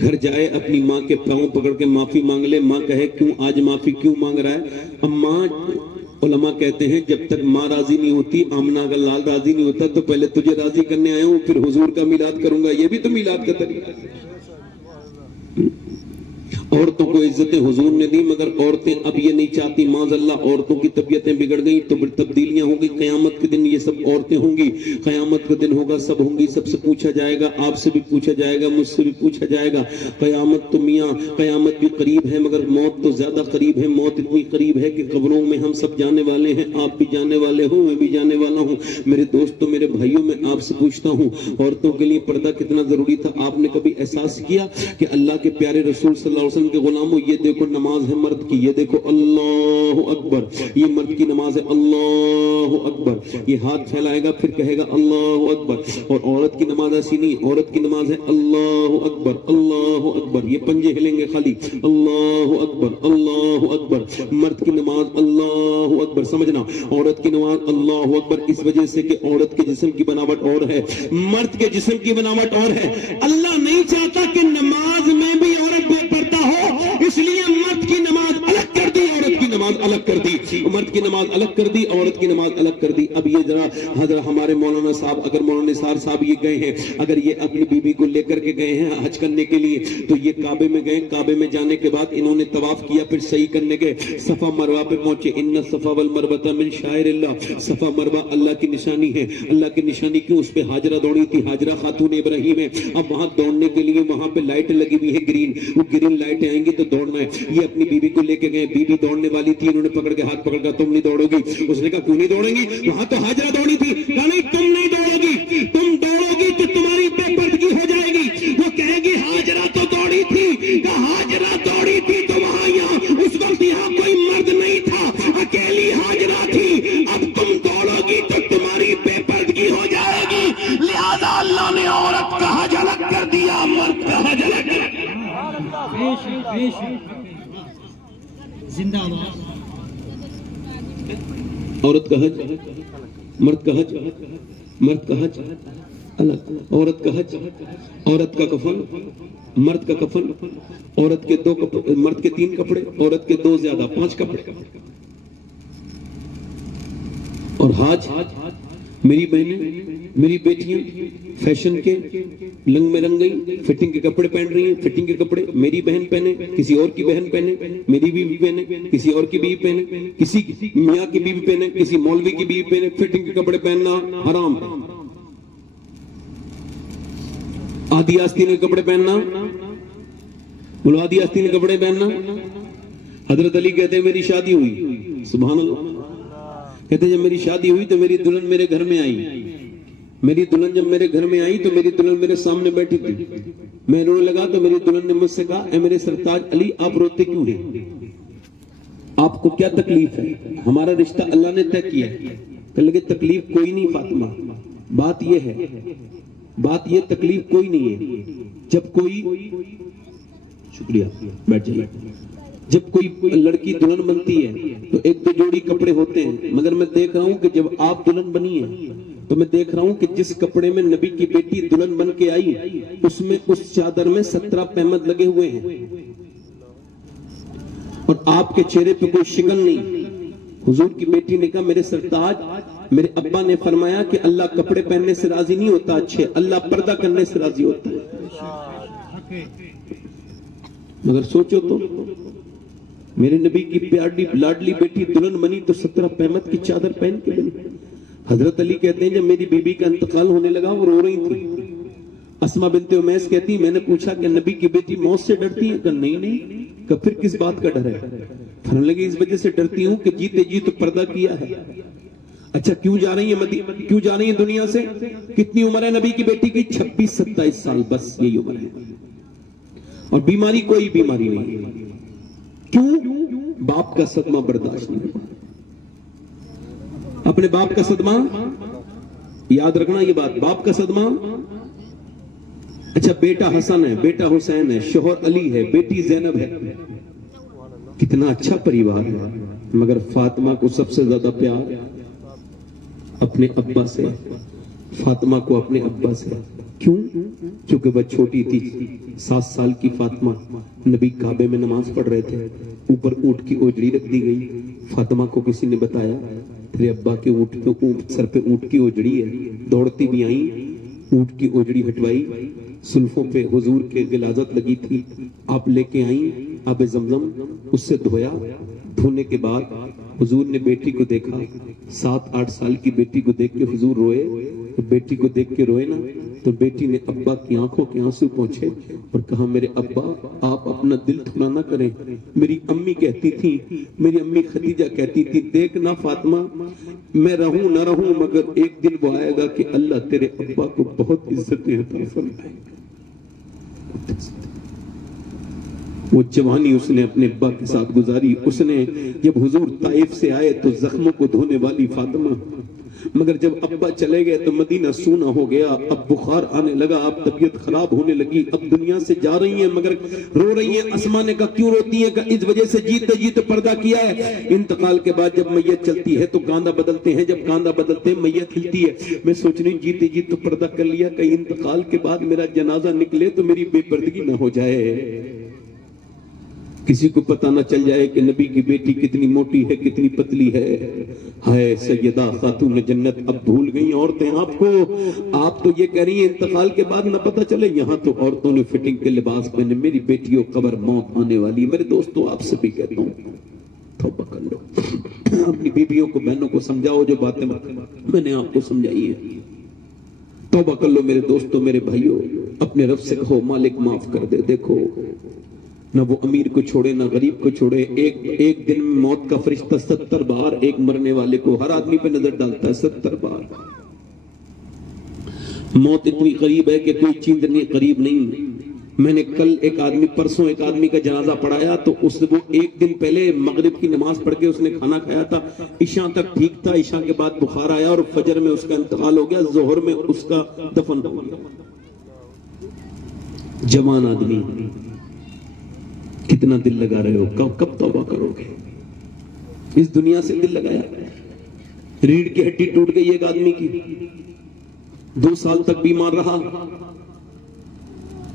گھر جائے, اپنی ماں کے پاؤں پکڑ کے معافی مانگ لے. ماں کہے کیوں آج معافی کیوں مانگ رہا ہے؟ اب ماں, علماء کہتے ہیں جب تک ماں راضی نہیں ہوتی, آمنہ کا لال راضی نہیں ہوتا, تو پہلے تجھے راضی کرنے آیا ہوں, پھر حضور کا میلاد کروں گا. یہ بھی تو میلاد کا طریقہ ہے. عورتوں کو عزتیں حضور نے دی, مگر عورتیں اب یہ نہیں چاہتی. معاذ اللہ عورتوں کی طبیعتیں بگڑ گئی تو تبدیلیاں ہوں گی. قیامت کے دن یہ سب عورتیں ہوں گی, قیامت کا دن ہوگا, سب ہوں گی, سب سے پوچھا جائے گا, آپ سے بھی پوچھا جائے گا, مجھ سے بھی پوچھا جائے گا. قیامت تو میاں قیامت بھی قریب ہے, مگر موت تو زیادہ قریب ہے. موت اتنی قریب ہے کہ قبروں میں ہم سب جانے والے ہیں. آپ بھی جانے والے ہوں, میں بھی جانے والا ہوں. میرے دوستوں, میرے بھائیوں, میں آپ سے پوچھتا ہوں عورتوں کے لیے پردہ کتنا ضروری تھا؟ آپ نے کبھی احساس کیا کہ اللہ کے پیارے رسول صلی اللہ علیہ وسلم کے غلاموں, یہ دیکھو نماز ہے مرد کی, یہ دیکھو اللہ اکبر, یہ مرد کی نماز ہے, اللہ اکبر, یہ ہاتھ پھیلائے گا پھر کہے گا اللہ اکبر. اور عورت کی نماز ایسی نہیں, عورت کی نماز ہے اللہ اکبر, اللہ اکبر, یہ پنجے ہلیں گے خالی, اللہ اکبر, اللہ اکبر. مرد کی نماز اللہ اکبر. سمجھنا, عورت کی نماز اللہ اکبر اس وجہ سے کہ عورت کے جسم کی بناوٹ اور ہے, مرد کے جسم کی بناوٹ اور ہے. اللہ نہیں چاہتا کہ نماز میں بھی عورت بے پردہ ہو, اس لیے مرد کی نماز الگ کر دی, عورت کی نماز الگ کر دی. مرد کی نماز الگ کر دی, عورت کی نماز الگ کر دی. اب یہ ذرا حضرت ہمارے مولانا صاحب, اگر مولانا نثار صاحب یہ گئے ہیں, اگر یہ اپنی بیوی کو لے کر کے گئے ہیں حج کرنے کے لیے, تو یہ کعبے میں گئے, کعبے میں جانے کے بعد انہوں نے طواف کیا, پھر صحیح کرنے گئے, صفا مروا پہ پہنچے. ان الصفا والمروہ من شعائر اللہ, صفا مروا اللہ کی نشانی ہے. اللہ کی نشانی کیوں؟ اس پہ حاجرہ دوڑی تھی, حاجرہ خاتون ابراہیم ہے. اب وہاں دوڑنے کے لیے وہاں پہ لائٹ لگی ہوئی ہے گرین, وہ گرین لائٹیں آئیں گی تو دوڑنا ہے. یہ اپنی بیوی کو لے کے گئے, بیوی دوڑنے والی تھی, انہوں نے پکڑ کے ہاتھ پکڑ کر تم نہیں دوڑو گی. اس نے کہا کیوں نہیں دوڑیں گی؟ وہاں تو حاجرہ دوڑی تھی. کہا نہیں تم نہیں دوڑو گی, تم دوڑو گی تو تمہاری بے پردگی ہو جائے گی. وہ کہے گی حاجرہ تو دوڑی تھی. کہا حاجرہ دوڑی تھی تو وہاں یہاں اس وقت یہاں کوئی مرد نہیں تھا, اکیلی حاجرہ تھی. اب تم دوڑو گی تو تمہاری بے پردگی ہو جائے گی. لہذا اللہ نے عورت کا حج الگ کر دیا, مرد کا حج الگ کر دیا. زندہ باد. عورت کا حج, مرد کا حج, مرد کا حج الگ, عورت کا حج, عورت کا کفن, مرد کا کفن, عورت کے 2 کپڑے, مرد کے 3 کپڑے, عورت کے 2 زیادہ 5 کپڑے. اور حج میری بہنیں, میری بیٹیاں فیشن کے لنگ میں رنگ گئی, فٹنگ کے کپڑے پہن رہی ہیں. فٹنگ کے کپڑے میری بہن پہنے, کسی اور کی بہن پہنے, میری بیوی پہنے, کسی اور کی بیوی پہنے, کسی میاں کی بیوی پہنے, کسی مولوی کی بیوی پہنے. فٹنگ کے کپڑے پہننا حرام ہے. آدھی آستین کے کپڑے پہننا, بولو آدھی آستین کے کپڑے پہننا. حضرت علی کہتے ہیں میری شادی ہوئی, سبحان اللہ, کہتے ہیں جب میری شادی ہوئی تو میری دلہن میرے گھر میں آئی. میری دلہن جب میرے گھر میں آئی تو میری دلہن میرے سامنے بیٹھی تھی. میں رونے لگا تو میری دلہن نے مجھ سے کہا اے میرے سرتاج علی آپ روتے کیوں ہیں؟ آپ کو کیا تکلیف ہے؟ ہمارا رشتہ اللہ نے طے کیا ہے. کہنے لگے تکلیف کوئی نہیں فاطمہ, بات یہ ہے, بات یہ تکلیف کوئی نہیں ہے. جب کوئی, شکریہ بیٹھ جائیے, جب کوئی لڑکی دلہن بنتی ہے تو 1-2 جوڑی کپڑے ہوتے ہیں, مگر میں دیکھ رہا ہوں کہ جب آپ دلہن بنی ہیں تو میں دیکھ رہا ہوں کہ جس کپڑے میں نبی کی بیٹی دلہن بن کے آئی اس میں اس چادر میں 17 پیمد لگے ہوئے ہیں, اور آپ کے چہرے پہ کوئی شکن نہیں. حضور کی بیٹی نے کہا میرے سرتاج, میرے ابا نے فرمایا کہ اللہ کپڑے پہننے سے راضی نہیں ہوتا اچھے, اللہ پردہ کرنے سے راضی ہوتا ہے. مگر سوچو تو میرے نبی کی پیاری لاڈلی بیٹی دلہن بنی تو 17 پیمد کی چادر پہن کے بنی. حضرت علی کہتے ہیں جب میری بیوی کا انتقال ہونے لگا وہ رو رہی تھی. اسما بنت امیس کہتی میں نے پوچھا کہ نبی کی بیٹی موت سے ڈرتی ہے؟ کہ نہیں. کہ پھر کس بات کا ڈر ہے؟ فرمانے لگے اس وجہ سے ڈرتی ہوں کہ جیتے جی تو پردہ کیا ہے. اچھا کیوں جا رہی ہیں کیوں جا رہی ہیں دنیا سے؟ کتنی عمر ہے نبی کی بیٹی کی؟ 26-27 سال، بس یہی عمر ہے، اور بیماری کوئی بیماری نہیں. کیوں؟ باپ کا صدمہ برداشت نہیں ہوا. اپنے باپ کا صدمہ یاد رکھنا، یہ بات، باپ کا صدمہ. اچھا بیٹا حسن ہے، بیٹا حسین ہے، شوہر علی ہے، بیٹی زینب ہے، کتنا اچھا پریوار ہے، مگر فاطمہ کو سب سے زیادہ پیار اپنے ابا سے، فاطمہ کو اپنے ابا سے. کیوں؟ کیونکہ وہ چھوٹی تھی، 7 سال کی فاطمہ، نبی کعبے میں نماز پڑھ رہے تھے، اوپر اونٹ کی اوجڑی رکھ دی گئی. فاطمہ کو کسی نے بتایا تیرے ابا کے اونٹ سر پہ اونٹ کی اوجڑی ہے. دوڑتی بھی آئیں، اونٹ کی اوجڑی ہٹوائی، سلفوں پہ حضور کے غلاظت لگی تھی، آپ لے کے آئیں آب زمزم، اس سے دھویا. دھونے کے بعد حضور نے بیٹی کو دیکھا، 7-8 سال کی بیٹی کو دیکھ کے حضور روئے. بیٹی کو دیکھ کے روئے نا، تو بیٹی نے ابا کی آنکھوں کے آنسو پہنچے اور کہا میرے ابا آپ اپنا دل تھوڑا نہ کریں. میری امی کہتی تھی، میری امی خدیجہ کہتی تھی، دیکھنا فاطمہ میں رہوں نہ رہوں مگر ایک دن وہ آئے گا کہ اللہ تیرے ابا کو بہت عزتیں عطا فرمائے. وہ جوانی اس نے اپنے ابا کے ساتھ گزاری. اس نے جب حضور طائف سے آئے تو زخموں کو دھونے والی فاطمہ، مگر جب ابا چلے گئے تو مدینہ سونا ہو گیا. اب بخار آنے لگا، اب طبیعت خراب ہونے لگی، اب دنیا سے جا رہی ہیں مگر رو رہی ہیں. اسماء نے کہا کیوں روتی ہیں؟ کہ اس وجہ سے جیتے جیتے پردہ کیا ہے. انتقال کے بعد جب میت چلتی ہے تو کاندھا بدلتے ہیں، جب کاندھا بدلتے ہیں میت ہلتی ہے. میں سوچ رہی جیتے جیت تو پردہ کر لیا، کہیں انتقال کے بعد میرا جنازہ نکلے تو میری بے پردگی نہ ہو جائے، کسی کو پتہ نہ چل جائے کہ نبی کی بیٹی کتنی موٹی ہے، کتنی پتلی ہے. ہائے سیدہ خاتون جنت، اب بھول گئی عورتیں آپ کو. آپ تو یہ کہہ رہی ہیں انتقال کے بعد نہ پتہ چلے، یہاں تو عورتوں نے فٹنگ کے لباس پہنے. میری بیٹیوں قبر موت آنے والی ہے. میرے دوستوں آپ سے بھی کہتا ہوں توبہ کر لو، اپنی بیویوں کو بہنوں کو سمجھاؤ جو باتیں میں نے آپ کو سمجھائی ہیں. توبہ کر لو میرے دوستوں، میرے بھائیوں، اپنے رب سے کہو مالک معاف کر دے. دیکھو نہ وہ امیر کو چھوڑے نہ غریب کو چھوڑے. ایک دن میں موت کا فرشتہ 70 بار ایک مرنے والے کو، ہر آدمی پہ نظر ڈالتا ہے. 70 بار موت اتنی قریب ہے کہ کوئی چیندنے قریب نہیں. میں نے پرسوں ایک آدمی کا جنازہ پڑھایا تو وہ ایک دن پہلے مغرب کی نماز پڑھ کے اس نے کھانا کھایا تھا، عشاء تک ٹھیک تھا، عشاء کے بعد بخار آیا اور فجر میں اس کا انتقال ہو گیا، ظہر میں اس کا دفن ہو گیا. جوان آدمی، کتنا دل لگا رہے ہو؟ کب توبہ کرو گے؟ اس دنیا سے دل لگایا. ریڑھ کی ہڈی ٹوٹ گئی ایک آدمی کی، 2 سال تک بیمار رہا.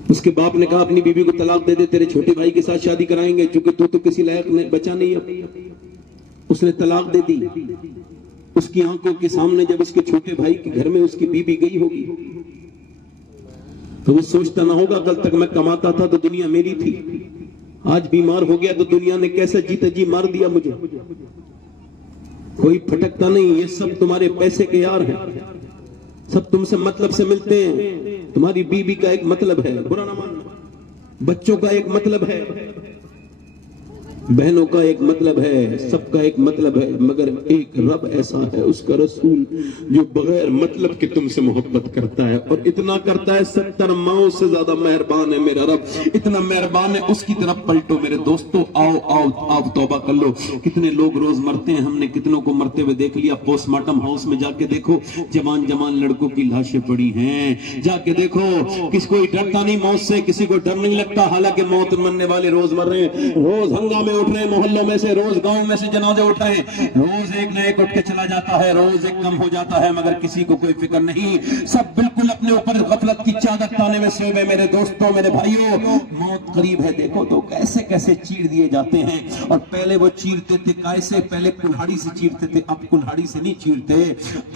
اس کے باپ نے کہا اپنی بیوی کو طلاق دے دے، تیرے چھوٹے بھائی کے ساتھ شادی کرائیں گے چونکہ تو کسی لائق بچا نہیں. اب اس نے طلاق دے دی. اس کی آنکھوں کے سامنے جب اس کے چھوٹے بھائی کے گھر میں اس کی بیوی گئی ہوگی تو وہ سوچتا نہ ہوگا کل تک میں کماتا تھا تو دنیا میری تھی، آج بیمار ہو گیا تو دنیا نے کیسا جیتا جی مار دیا مجھے. کوئی پھٹکتا نہیں، یہ سب تمہارے پیسے کے یار ہیں، سب تم سے مطلب سے ملتے ہیں. تمہاری بیوی کا ایک مطلب ہے، برا نہ ماننا، بچوں کا ایک مطلب ہے، بہنوں کا ایک مطلب ہے، سب کا ایک مطلب ہے، مگر ایک رب ایسا ہے، اس کا رسول جو بغیر مطلب کے تم سے محبت کرتا ہے، اور اتنا کرتا ہے 70 ماؤں سے زیادہ مہربان ہے میرا رب، اتنا مہربان ہے. اس کی طرف پلٹو میرے دوستو، آؤ آؤ آؤ توبہ کر لو. کتنے لوگ روز مرتے ہیں، ہم نے کتنوں کو مرتے ہوئے دیکھ لیا. پوسٹ مارٹم ہاؤس میں جا کے دیکھو، جوان لڑکوں کی لاشیں پڑی ہیں، جا کے دیکھو. کس کوئی ڈرتا نہیں موت سے، کسی کو ڈر نہیں لگتا، حالانکہ موت مرنے والے روز مر رہے ہیں. روز ہنگامے اٹھ رہے ہیں محلوں میں سے، روز گاؤں میں سے جنازے اٹھ رہے ہیں، روز ایک نہ ایک اٹھ کے چلا جاتا ہے، روز ایک کم ہو جاتا ہے، مگر کسی کو کوئی فکر نہیں. سب بالکل اپنے اوپر غفلت کی چادر تانے میں سوئے ہوئے. میرے دوستوں، میرے بھائیوں، موت قریب ہے. دیکھو تو کیسے کیسے چیر دیے جاتے ہیں. اور پہلے وہ چیرتے تھے کیسے؟ پہلے کلہاڑی سے چیرتے تھے، اب کلہاڑی سے نہیں چیرتے.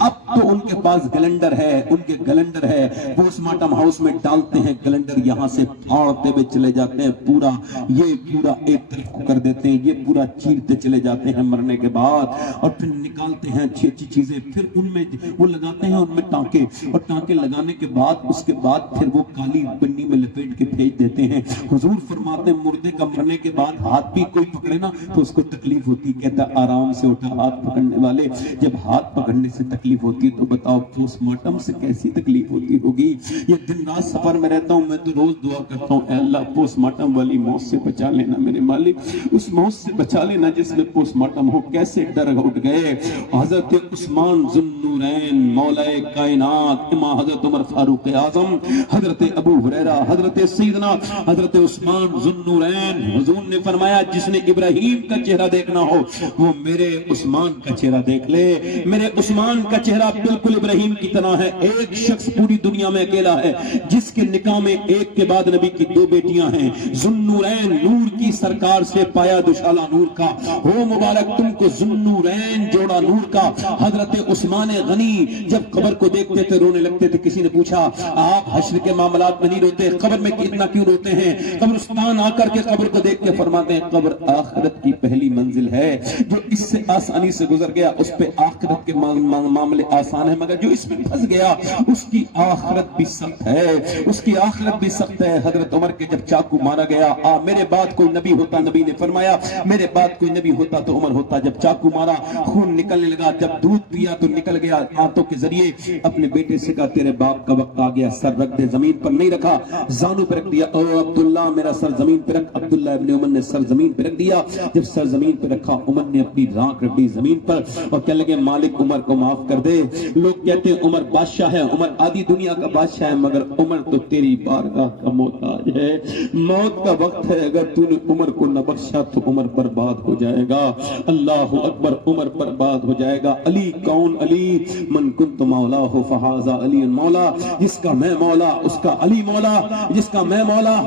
اب تو ان کے پاس گلنڈر ہے، ان کے گلنڈر ہے، پوسٹ مارٹم ہاؤس میں ڈالتے ہیں گلنڈر، یہاں سے پھاڑتے ہوئے چلے جاتے ہیں. پورا ایک طرف کو کر دیتے کہتے ہیں یہ پورا چیرتے چلے جاتے ہیں مرنے کے بعد، اور پھر نکالتے ہیں اچھی اچھی چیزیں، پھر ان میں وہ لگاتے ہیں ان میں ٹانکے، اور ٹانکے لگانے کے بعد اس کے بعد پھر وہ کالی پنی میں لپیٹ کے بھیج دیتے ہیں۔ حضور فرماتے ہیں مردے کا مرنے کے بعد ہاتھ بھی کوئی پکڑے نا تو اس کو تکلیف ہوتی، کہتا آرام سے اٹھا ہاتھ پکڑنے والے، جب ہاتھ پکڑنے سے تکلیف ہوتی تو بتاؤ پوسٹ مارٹم سے کیسی تکلیف ہوتی ہوگی۔ یہ دن رات سفر میں رہتا ہوں، میں تو روز دعا کرتا ہوں اے اللہ پوسٹ مارٹم والی موت سے بچا لینا میرے مالک، اس موت سے بچا لینا جس میں پوسٹ مارٹم ہو۔ کیسے ڈر اٹھ گئے۔ حضرت عثمان ذو النورین مولا کائنات، امام حضرت عمر فاروق اعظم، حضرت ابو ہریرہ، حضرت سیدنا حضرت عثمان ذو النورین، حضور نے فرمایا جس نے ابراہیم کا چہرہ دیکھنا ہو وہ میرے عثمان کا چہرہ دیکھ لے۔ میرے عثمان کا چہرہ بالکل ابراہیم کی طرح ہے۔ ایک شخص پوری دنیا میں اکیلا ہے جس کے نکاح میں ایک کے بعد نبی کی 2 بیٹیاں ہیں۔ ذو النورین، نور کی سرکار سے پایا دشالہ نور کا، ہو مبارک تم کو ذو النورین جوڑا نور کا۔ حضرت عثمان غنی جب قبر کو دیکھتے تھے رونے لگتے تھے۔ کسی نے پوچھا آپ حشر کے معاملات میں نہیں روتے، قبر میں اتنا کیوں روتے ہیں؟ قبرستان آ کر کے قبر کو دیکھ کے فرماتے ہیں قبر آخرت کی پہلی منزل ہے، جو اس سے آسانی سے گزر گیا اس پہ آخرت کے معاملے آسان ہیں، مگر جو اس میں پھنس گیا اس کی آخرت بھی سخت ہے، اس کی آخرت بھی سخت ہے۔ حضرت عمر کے جب چاقو مارا گیا، میرے بعد کوئی نبی ہوتا، نبی نے فرمایا میرے بعد کوئی نبی ہوتا تو عمر ہوتا۔ جب چاقو مارا خون نکلنے لگا، جب دودھ پیا تو نکل گیا آنتوں کے ذریعے۔ اپنے بیٹے سے کہا تیرے باپ کا وقت آ گیا، سر رکھ دے، زمین پر نہیں رکھا، زانو پہ رکھ دیا۔ او عبداللہ میرا سر زمین پہ رکھ۔ عبداللہ ابن عمر نے سر زمین پہ رکھ دیا۔ جب سر زمین پہ رکھا عمر نے اپنی رانک رکھ دی زمین پر اور کہنے لگے مالک عمر کو معاف کر دے۔ لوگ کہتے ہیں عمر بادشاہ ہے، عمر آدھی دنیا کا بادشاہ ہے، مگر عمر تو تیری بارگاہ کا محتاج ہے۔ موت کا وقت ہے، اگر تو نے عمر کو نہ بخشا تو عمر برباد ہو جائے گا۔ اللہ اکبر، عمر برباد ہو جائے گا۔ علی کون؟ علی من کنت مولا ہو فہذا علی مولا، جس کا میں مولا اس کا علی مولا، جس کا میں مولا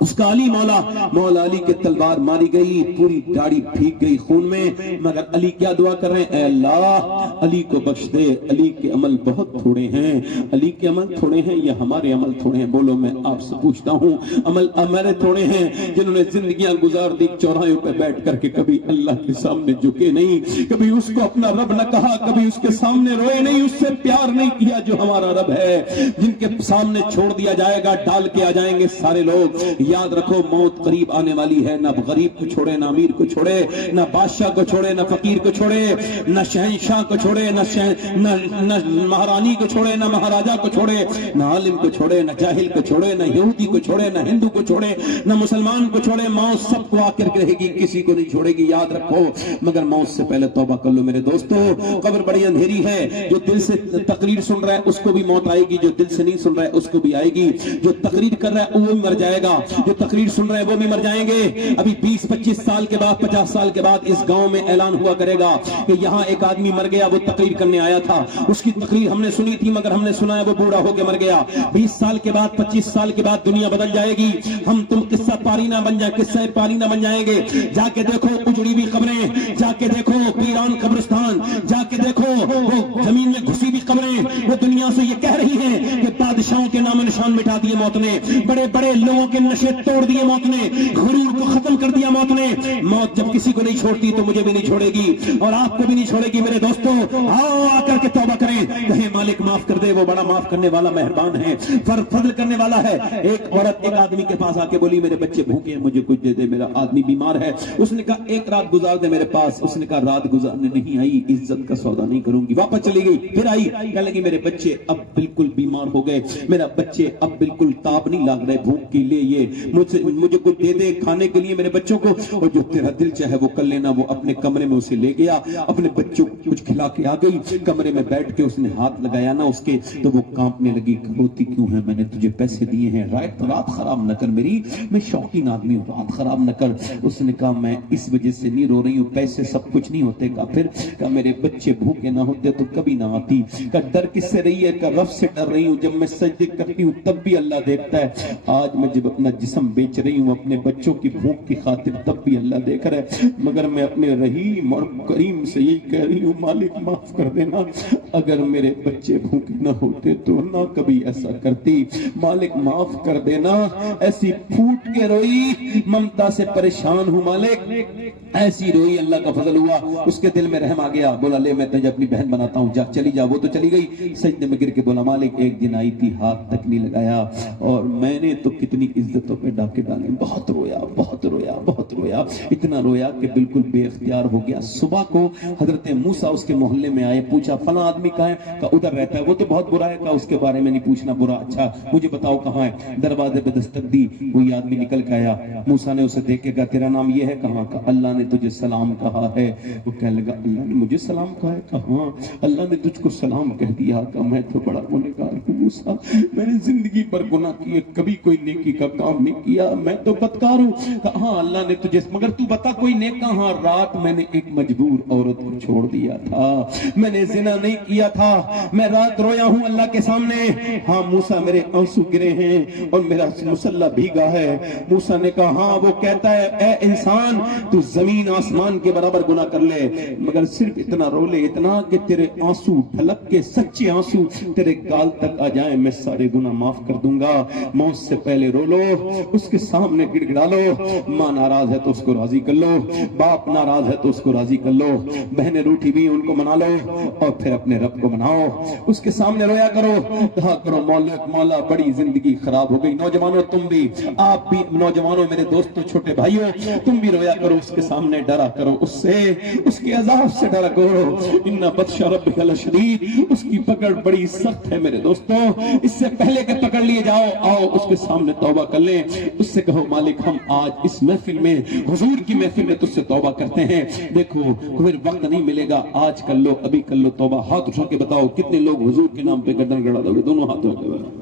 اس کا علی مولا۔ مولا علی کے تلوار ماری گئی، پوری داڑھی بھیگ گئی خون میں، مگر علی کیا دعا کر رہے ہیں؟ اے اللہ علی کو بخش دے، علی کے عمل بہت تھوڑے ہیں، علی کے عمل تھوڑے ہیں یا ہمارے عمل تھوڑے ہیں؟ بولو میں آپ سے پوچھتا ہوں، عمل ہمارے تھوڑے ہیں جنہوں نے زندگیاں گزار دی چوراہوں پہ بیٹھ کر کے، کبھی اللہ کے سامنے جھکے نہیں، کبھی اس کو اپنا رب نہ کہا، کبھی اس کے سامنے روئے نہیں، اس سے پیار نہیں کیا جو ہمارا رب ہے، جن کے سامنے چھوڑ دیا جائے گا ڈال کے آ جائیں گے سارے لوگ۔ یاد رکھو موت قریب آنے والی ہے، نہ غریب کو چھوڑے، نہ امیر کو چھوڑے، نہ بادشاہ کو چھوڑے، نہ فقیر کو چھوڑے، نہ شہنشاہ کو چھوڑے، نہ مہارانی کو چھوڑے، نہ مہاراجا کو چھوڑے، نہ عالم کو چھوڑے، نہ جاہل کو چھوڑے، نہ یہودی کو چھوڑے، نہ ہندو کو چھوڑے، نہ مسلمان کو چھوڑے۔ موت سب کو آ کر رہے گی، کسی کو نہیں چھوڑے گی، یاد رکھو۔ مگر موت سے پہلے توبہ کر لو میرے دوستو، قبر بڑی اندھیری ہے۔ جو دل سے تقریر سن رہا ہے اس کو بھی موت آئے گی، جو دل سے نہیں سن رہا ہے اس کو بھی آئے گی۔ جو تقریر کر رہا ہے وہ بھی مر جائے گا، جو تقریر سن رہے ہیں وہ بھی مر جائیں گے۔ ابھی 20-25 سال کے بعد، 50 سال کے بعد اس گاؤں میں اعلان ہوا کرے گا کہ یہاں ایک آدمی مر گیا، وہ تقریر کرنے آیا تھا، اس کی تقریر ہم نے سنی تھی مگر ہم نے سنا ہے وہ بوڑھا ہو کے مر گیا۔ 20 سال کے بعد، 25 سال کے بعد دنیا بدل جائے گی، ہم تم قصہ پاری نہ بن جائیں، قصہ پاری نہ بن جائیں گے۔ جا کے دیکھو اجڑی ہوئی قبریں، جا کے دیکھو پیران قبرستان، جا کے دیکھو وہ زمین میں گھسی ہوئی قبریں، وہ دنیا سے یہ کہہ رہی ہیں کہ بادشاہوں کے نام نشان مٹا دیے موت نے، بڑے بڑے لوگوں کے نشے توڑ دیے موت نے، غرور کو ختم کر دیا موت نے۔ موت جب کسی کو نہیں چھوڑتی تو مجھے بھی نہیں چھوڑے گی اور آپ کو بھی نہیں چھوڑے گی میرے دوستو۔ آؤ آ کر کے توبہ کریں، کہیں مالک معاف کر دے، وہ بڑا معاف کرنے والا مہربان ہے، فضل کرنے والا ہے۔ ایک عورت ایک آدمی کے پاس آ کے بولی میرے بچے بھوکے ہیں، مجھے کچھ دے دے، میرا آدمی بیمار ہے۔ اس نے کہا ایک رات گزار دے میرے پاس۔ اس نے کہا رات گزارنے نہیں آئی، عزت کا سودا نہیں کروں گی۔ واپس چلی گئی، پھر آئی، کہنے لگی میرے بچے اب بالکل بیمار ہو گئے، میرا بچے اب بالکل تاب نہیں لگ رہے بھوک کے لیے، یہ مجھے کچھ دے دے کھانے کے لیے میرے بچوں کو، اور جو تیرا دل چاہے وہ کر لینا۔ وہ اپنے کمرے میں اسے لے گیا، اپنے بچوں کو کچھ کھلا کے آ گئی، کمرے میں بیٹھ کے اس نے ہاتھ لگایا نا اس کے تو وہ کانپنے لگی۔ روتی کیوں ہے؟ میں نے تجھے پیسے دیے ہیں، رات خراب نہ کر میری، میں شوقین آدمی ہوں، رات خراب نہ کر۔ اس نے کہا میں اس وجہ سے نہیں رو رہی ہوں، پیسے سب کچھ نہیں ہوتے۔ کہا پھر؟ کہا میرے بچے بھوکے نہ ہوتے تو کبھی نہ آتی۔ کہا ڈر کس سے رہی ہے؟ کہا رب سے ڈر رہی ہوں، جب میں سجدے کرتی ہوں تب بھی اللہ دیکھتا ہے، آج میں جب اپنا جسم بیچ رہی ہوں اپنے بچوں کی بھوک کی خاطر، تب بھی اللہ دیکھ رہا ہے، مگر میں اپنے رحیم اور کریم سے یہی کہہ رہی ہوں مالک معاف کر دینا، اگر میرے بچے بھوکے نہ ہوتے تو نہ کبھی ایسا کرتی، مالک معاف کر دینا۔ ایسی پھوٹ کے روئی، ممتا سے پریشان ہوں مالک، ایسی روئی، اللہ کا فضل ہوا، اس کے دل میں رحم آ گیا، بولا لے میں تجھے اپنی بہن بناتا ہوں، جا چلی جا۔ وہ تو چلی گئی، سجدے میں گر کے بولا مالک ایک دن آئی تھی ہاتھ تک نہیں لگایا، اور میں نے تو کتنی عزتوں پہ ڈاکے ڈالے، بہت رویا بہت رویا بہت رویا، اتنا رویا کہ بالکل بے اختیار ہو گیا۔ صبح کو حضرت موسیٰ اس کے محلے میں آئے، پوچھا فلاں آدمی کہاں ہے؟ کہا ادھر رہتا ہے، وہ تو بہت برا ہے، کہا اس کے بارے میں نہیں پوچھنا، برا، اچھا مجھے بتاؤ کہاں ہے؟ دروازے پہ دستک دی، کوئی آدمی نکل کے آیا، موسیٰ نے اسے دیکھ کے کہا تیرا نام یہ ہے؟ کہاں؟ کہا اللہ نے تجھے سلام کہا ہے۔ وہ کہنے لگا اللہ نے مجھے سلام کہا ہے؟ کہاں اللہ نے تجھ کو سلام کہہ دیا۔ کہا میں تو بڑا گنہگار ہوں موسیٰ، میں نے زندگی پر گناہ کیے، کبھی کوئی نیکی کا کام نہیں کیا، میں تو بدکار ہوں۔ کہا ہاں اللہ نے تجھے، مگر تو بتا کوئی نیک کہاں؟ ہاں رات میں نے ایک مجبور عورت کو چھوڑ دیا تھا، میں نے زنا نہیں کیا تھا، میں رات رویا ہوں اللہ کے سامنے۔ ہاں موسیٰ میرے آنسو گرے ہیں اور میرا مصلی بھیگا ہے۔ موسیٰ نے کہا ہاں وہ کہتا ہے اے انسان تو زمین آسمان کے برابر گناہ کر لے، مگر صرف اتنا رو لے، اتنا کہ تیرے آنسو ڈھلک کے سچے آنسو تیرے گال تک آ جائیں، میں سارے گناہ معاف کر دوں گا۔ موت سے پہلے رو لو، اس کے سامنے گڑ گڑا لو، ماں ناراض ہے تو اس کو راضی کر لو، باپ ناراض ہے تو اس کو راضی کر لو، بہنیں روٹھی بھی ان کو منا لو، اور پھر اپنے رب کو مناؤ، اس کے سامنے رویا کرو، کہا کرو مولا بڑی زندگی خراب ہو گئی۔ نوجوانوں تم بھی، آپ بھی نوجوانوں، میرے دوستوں، چھوٹے بھائیوں، تم بھی رویا کرو، اس کے سامنے ڈرا کرو، اس سے، اس کے عذاب سے ڈرا کرو، ان بطش ربک لشدید، اس کی پکڑ بڑی سخت ہے میرے دوستوں، اس سے پہلے کہ پکڑ لیے جاؤ، آؤ اس کے سامنے توبہ کر لیں، اس سے کہو مالک ہم آج اس محفل میں، حضور کی محفل میں تجھ سے توبہ کرتے ہیں، دیکھو پھر وقت نہیں ملے گا، آج کر لو، ابھی کر لو توبہ۔ ہاتھ اٹھا کے بتاؤ کتنے لوگ حضور کے نام پہ گردن گڑا دو گے؟ دونوں ہاتھ اٹھا کے بتاؤ،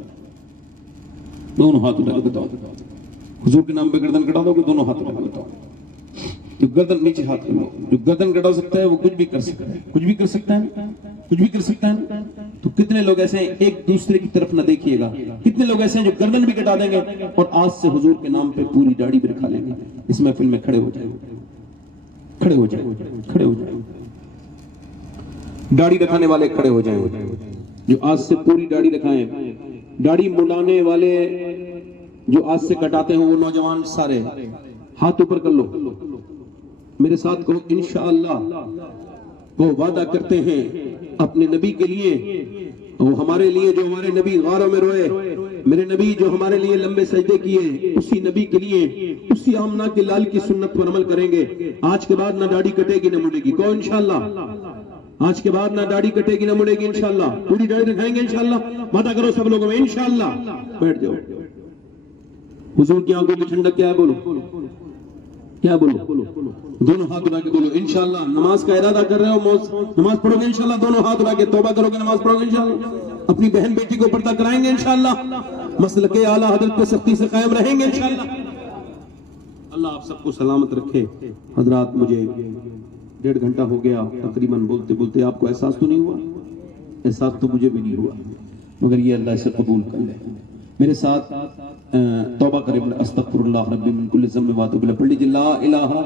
دونوں ہاتھ اٹھا کے بتاؤ، حضور کے نام پہ گردن گڑا دو گے؟ دونوں ہاتھ اٹھا کے بتاؤ۔ جو گردن نیچے ہاتھ کر لو، جو گردن گڑا سکتا ہے وہ کچھ بھی کر سکتا ہے، کچھ بھی کر سکتا ہے، کچھ بھی کر سکتا ہے۔ تو کتنے لوگ ایسے ہیں، ایک دوسرے کی طرف نہ دیکھیے گا، کتنے لوگ ایسے ہیں جو گردن بھی کٹا دیں گے اور آج سے حضور کے نام پہ پوری داڑھی بھی رکھا لیں گے؟ اس محفل میں کھڑے ہو جائیں، کھڑے ہو جائیں، کھڑے ہو جائیں، داڑھی رکھانے والے کھڑے ہو جائیں، جو آج سے پوری داڑھی رکھائیں، داڑھی مڑانے والے جو آج سے کٹاتے ہیں وہ نوجوان سارے ہاتھ اوپر کر لو، میرے ساتھ کہو انشاءاللہ وہ وعدہ کرتے ہیں اپنے نبی کے لیے، وہ ہمارے لیے جو ہمارے نبی غاروں میں روئے، میرے نبی جو ہمارے لیے لمبے سجدے کیے، اسی نبی کے لیے، اسی آمنہ کے لال کی سنت پر عمل کریں گے۔ آج کے بعد نہ داڑھی کٹے گی نہ مڑے گی، کہو انشاءاللہ، آج کے بعد نہ داڑھی کٹے گی نہ مڑے گی، انشاءاللہ پوری داڑھی دکھائیں گے انشاءاللہ، وعدہ کرو سب لوگوں میں انشاءاللہ۔ بیٹھ جاؤ، حضور کی آنکھوں کی ٹھنڈک کیا ہے؟ بولو کیا بولو؟ دونوں ہاتھ اٹھا کے بولو انشاءاللہ۔ نماز کا ارادہ کر رہے ہو، نماز پڑھو گے انشاءاللہ، دونوں ہاتھ اٹھا کے توبہ کرو گے، نماز پڑھو گے انشاءاللہ، اپنی بہن بیٹی کو پردہ کرائیں گے انشاءاللہ، مسلک اعلیٰ حضرت پہ سختی سے قائم رہیں گے انشاءاللہ۔ اللہ آپ سب کو سلامت رکھے۔ حضرات مجھے 1.5 گھنٹہ ہو گیا تقریباً بولتے بولتے، آپ کو احساس تو نہیں ہوا؟ احساس تو مجھے بھی نہیں ہوا، مگر یہ اللہ سے قبول کر لے۔ میرے ساتھ توبہ کرے، استغفر اللہ ربی من کل ذنب واتوب الیہ، پڑھ لیجیے لا الہ،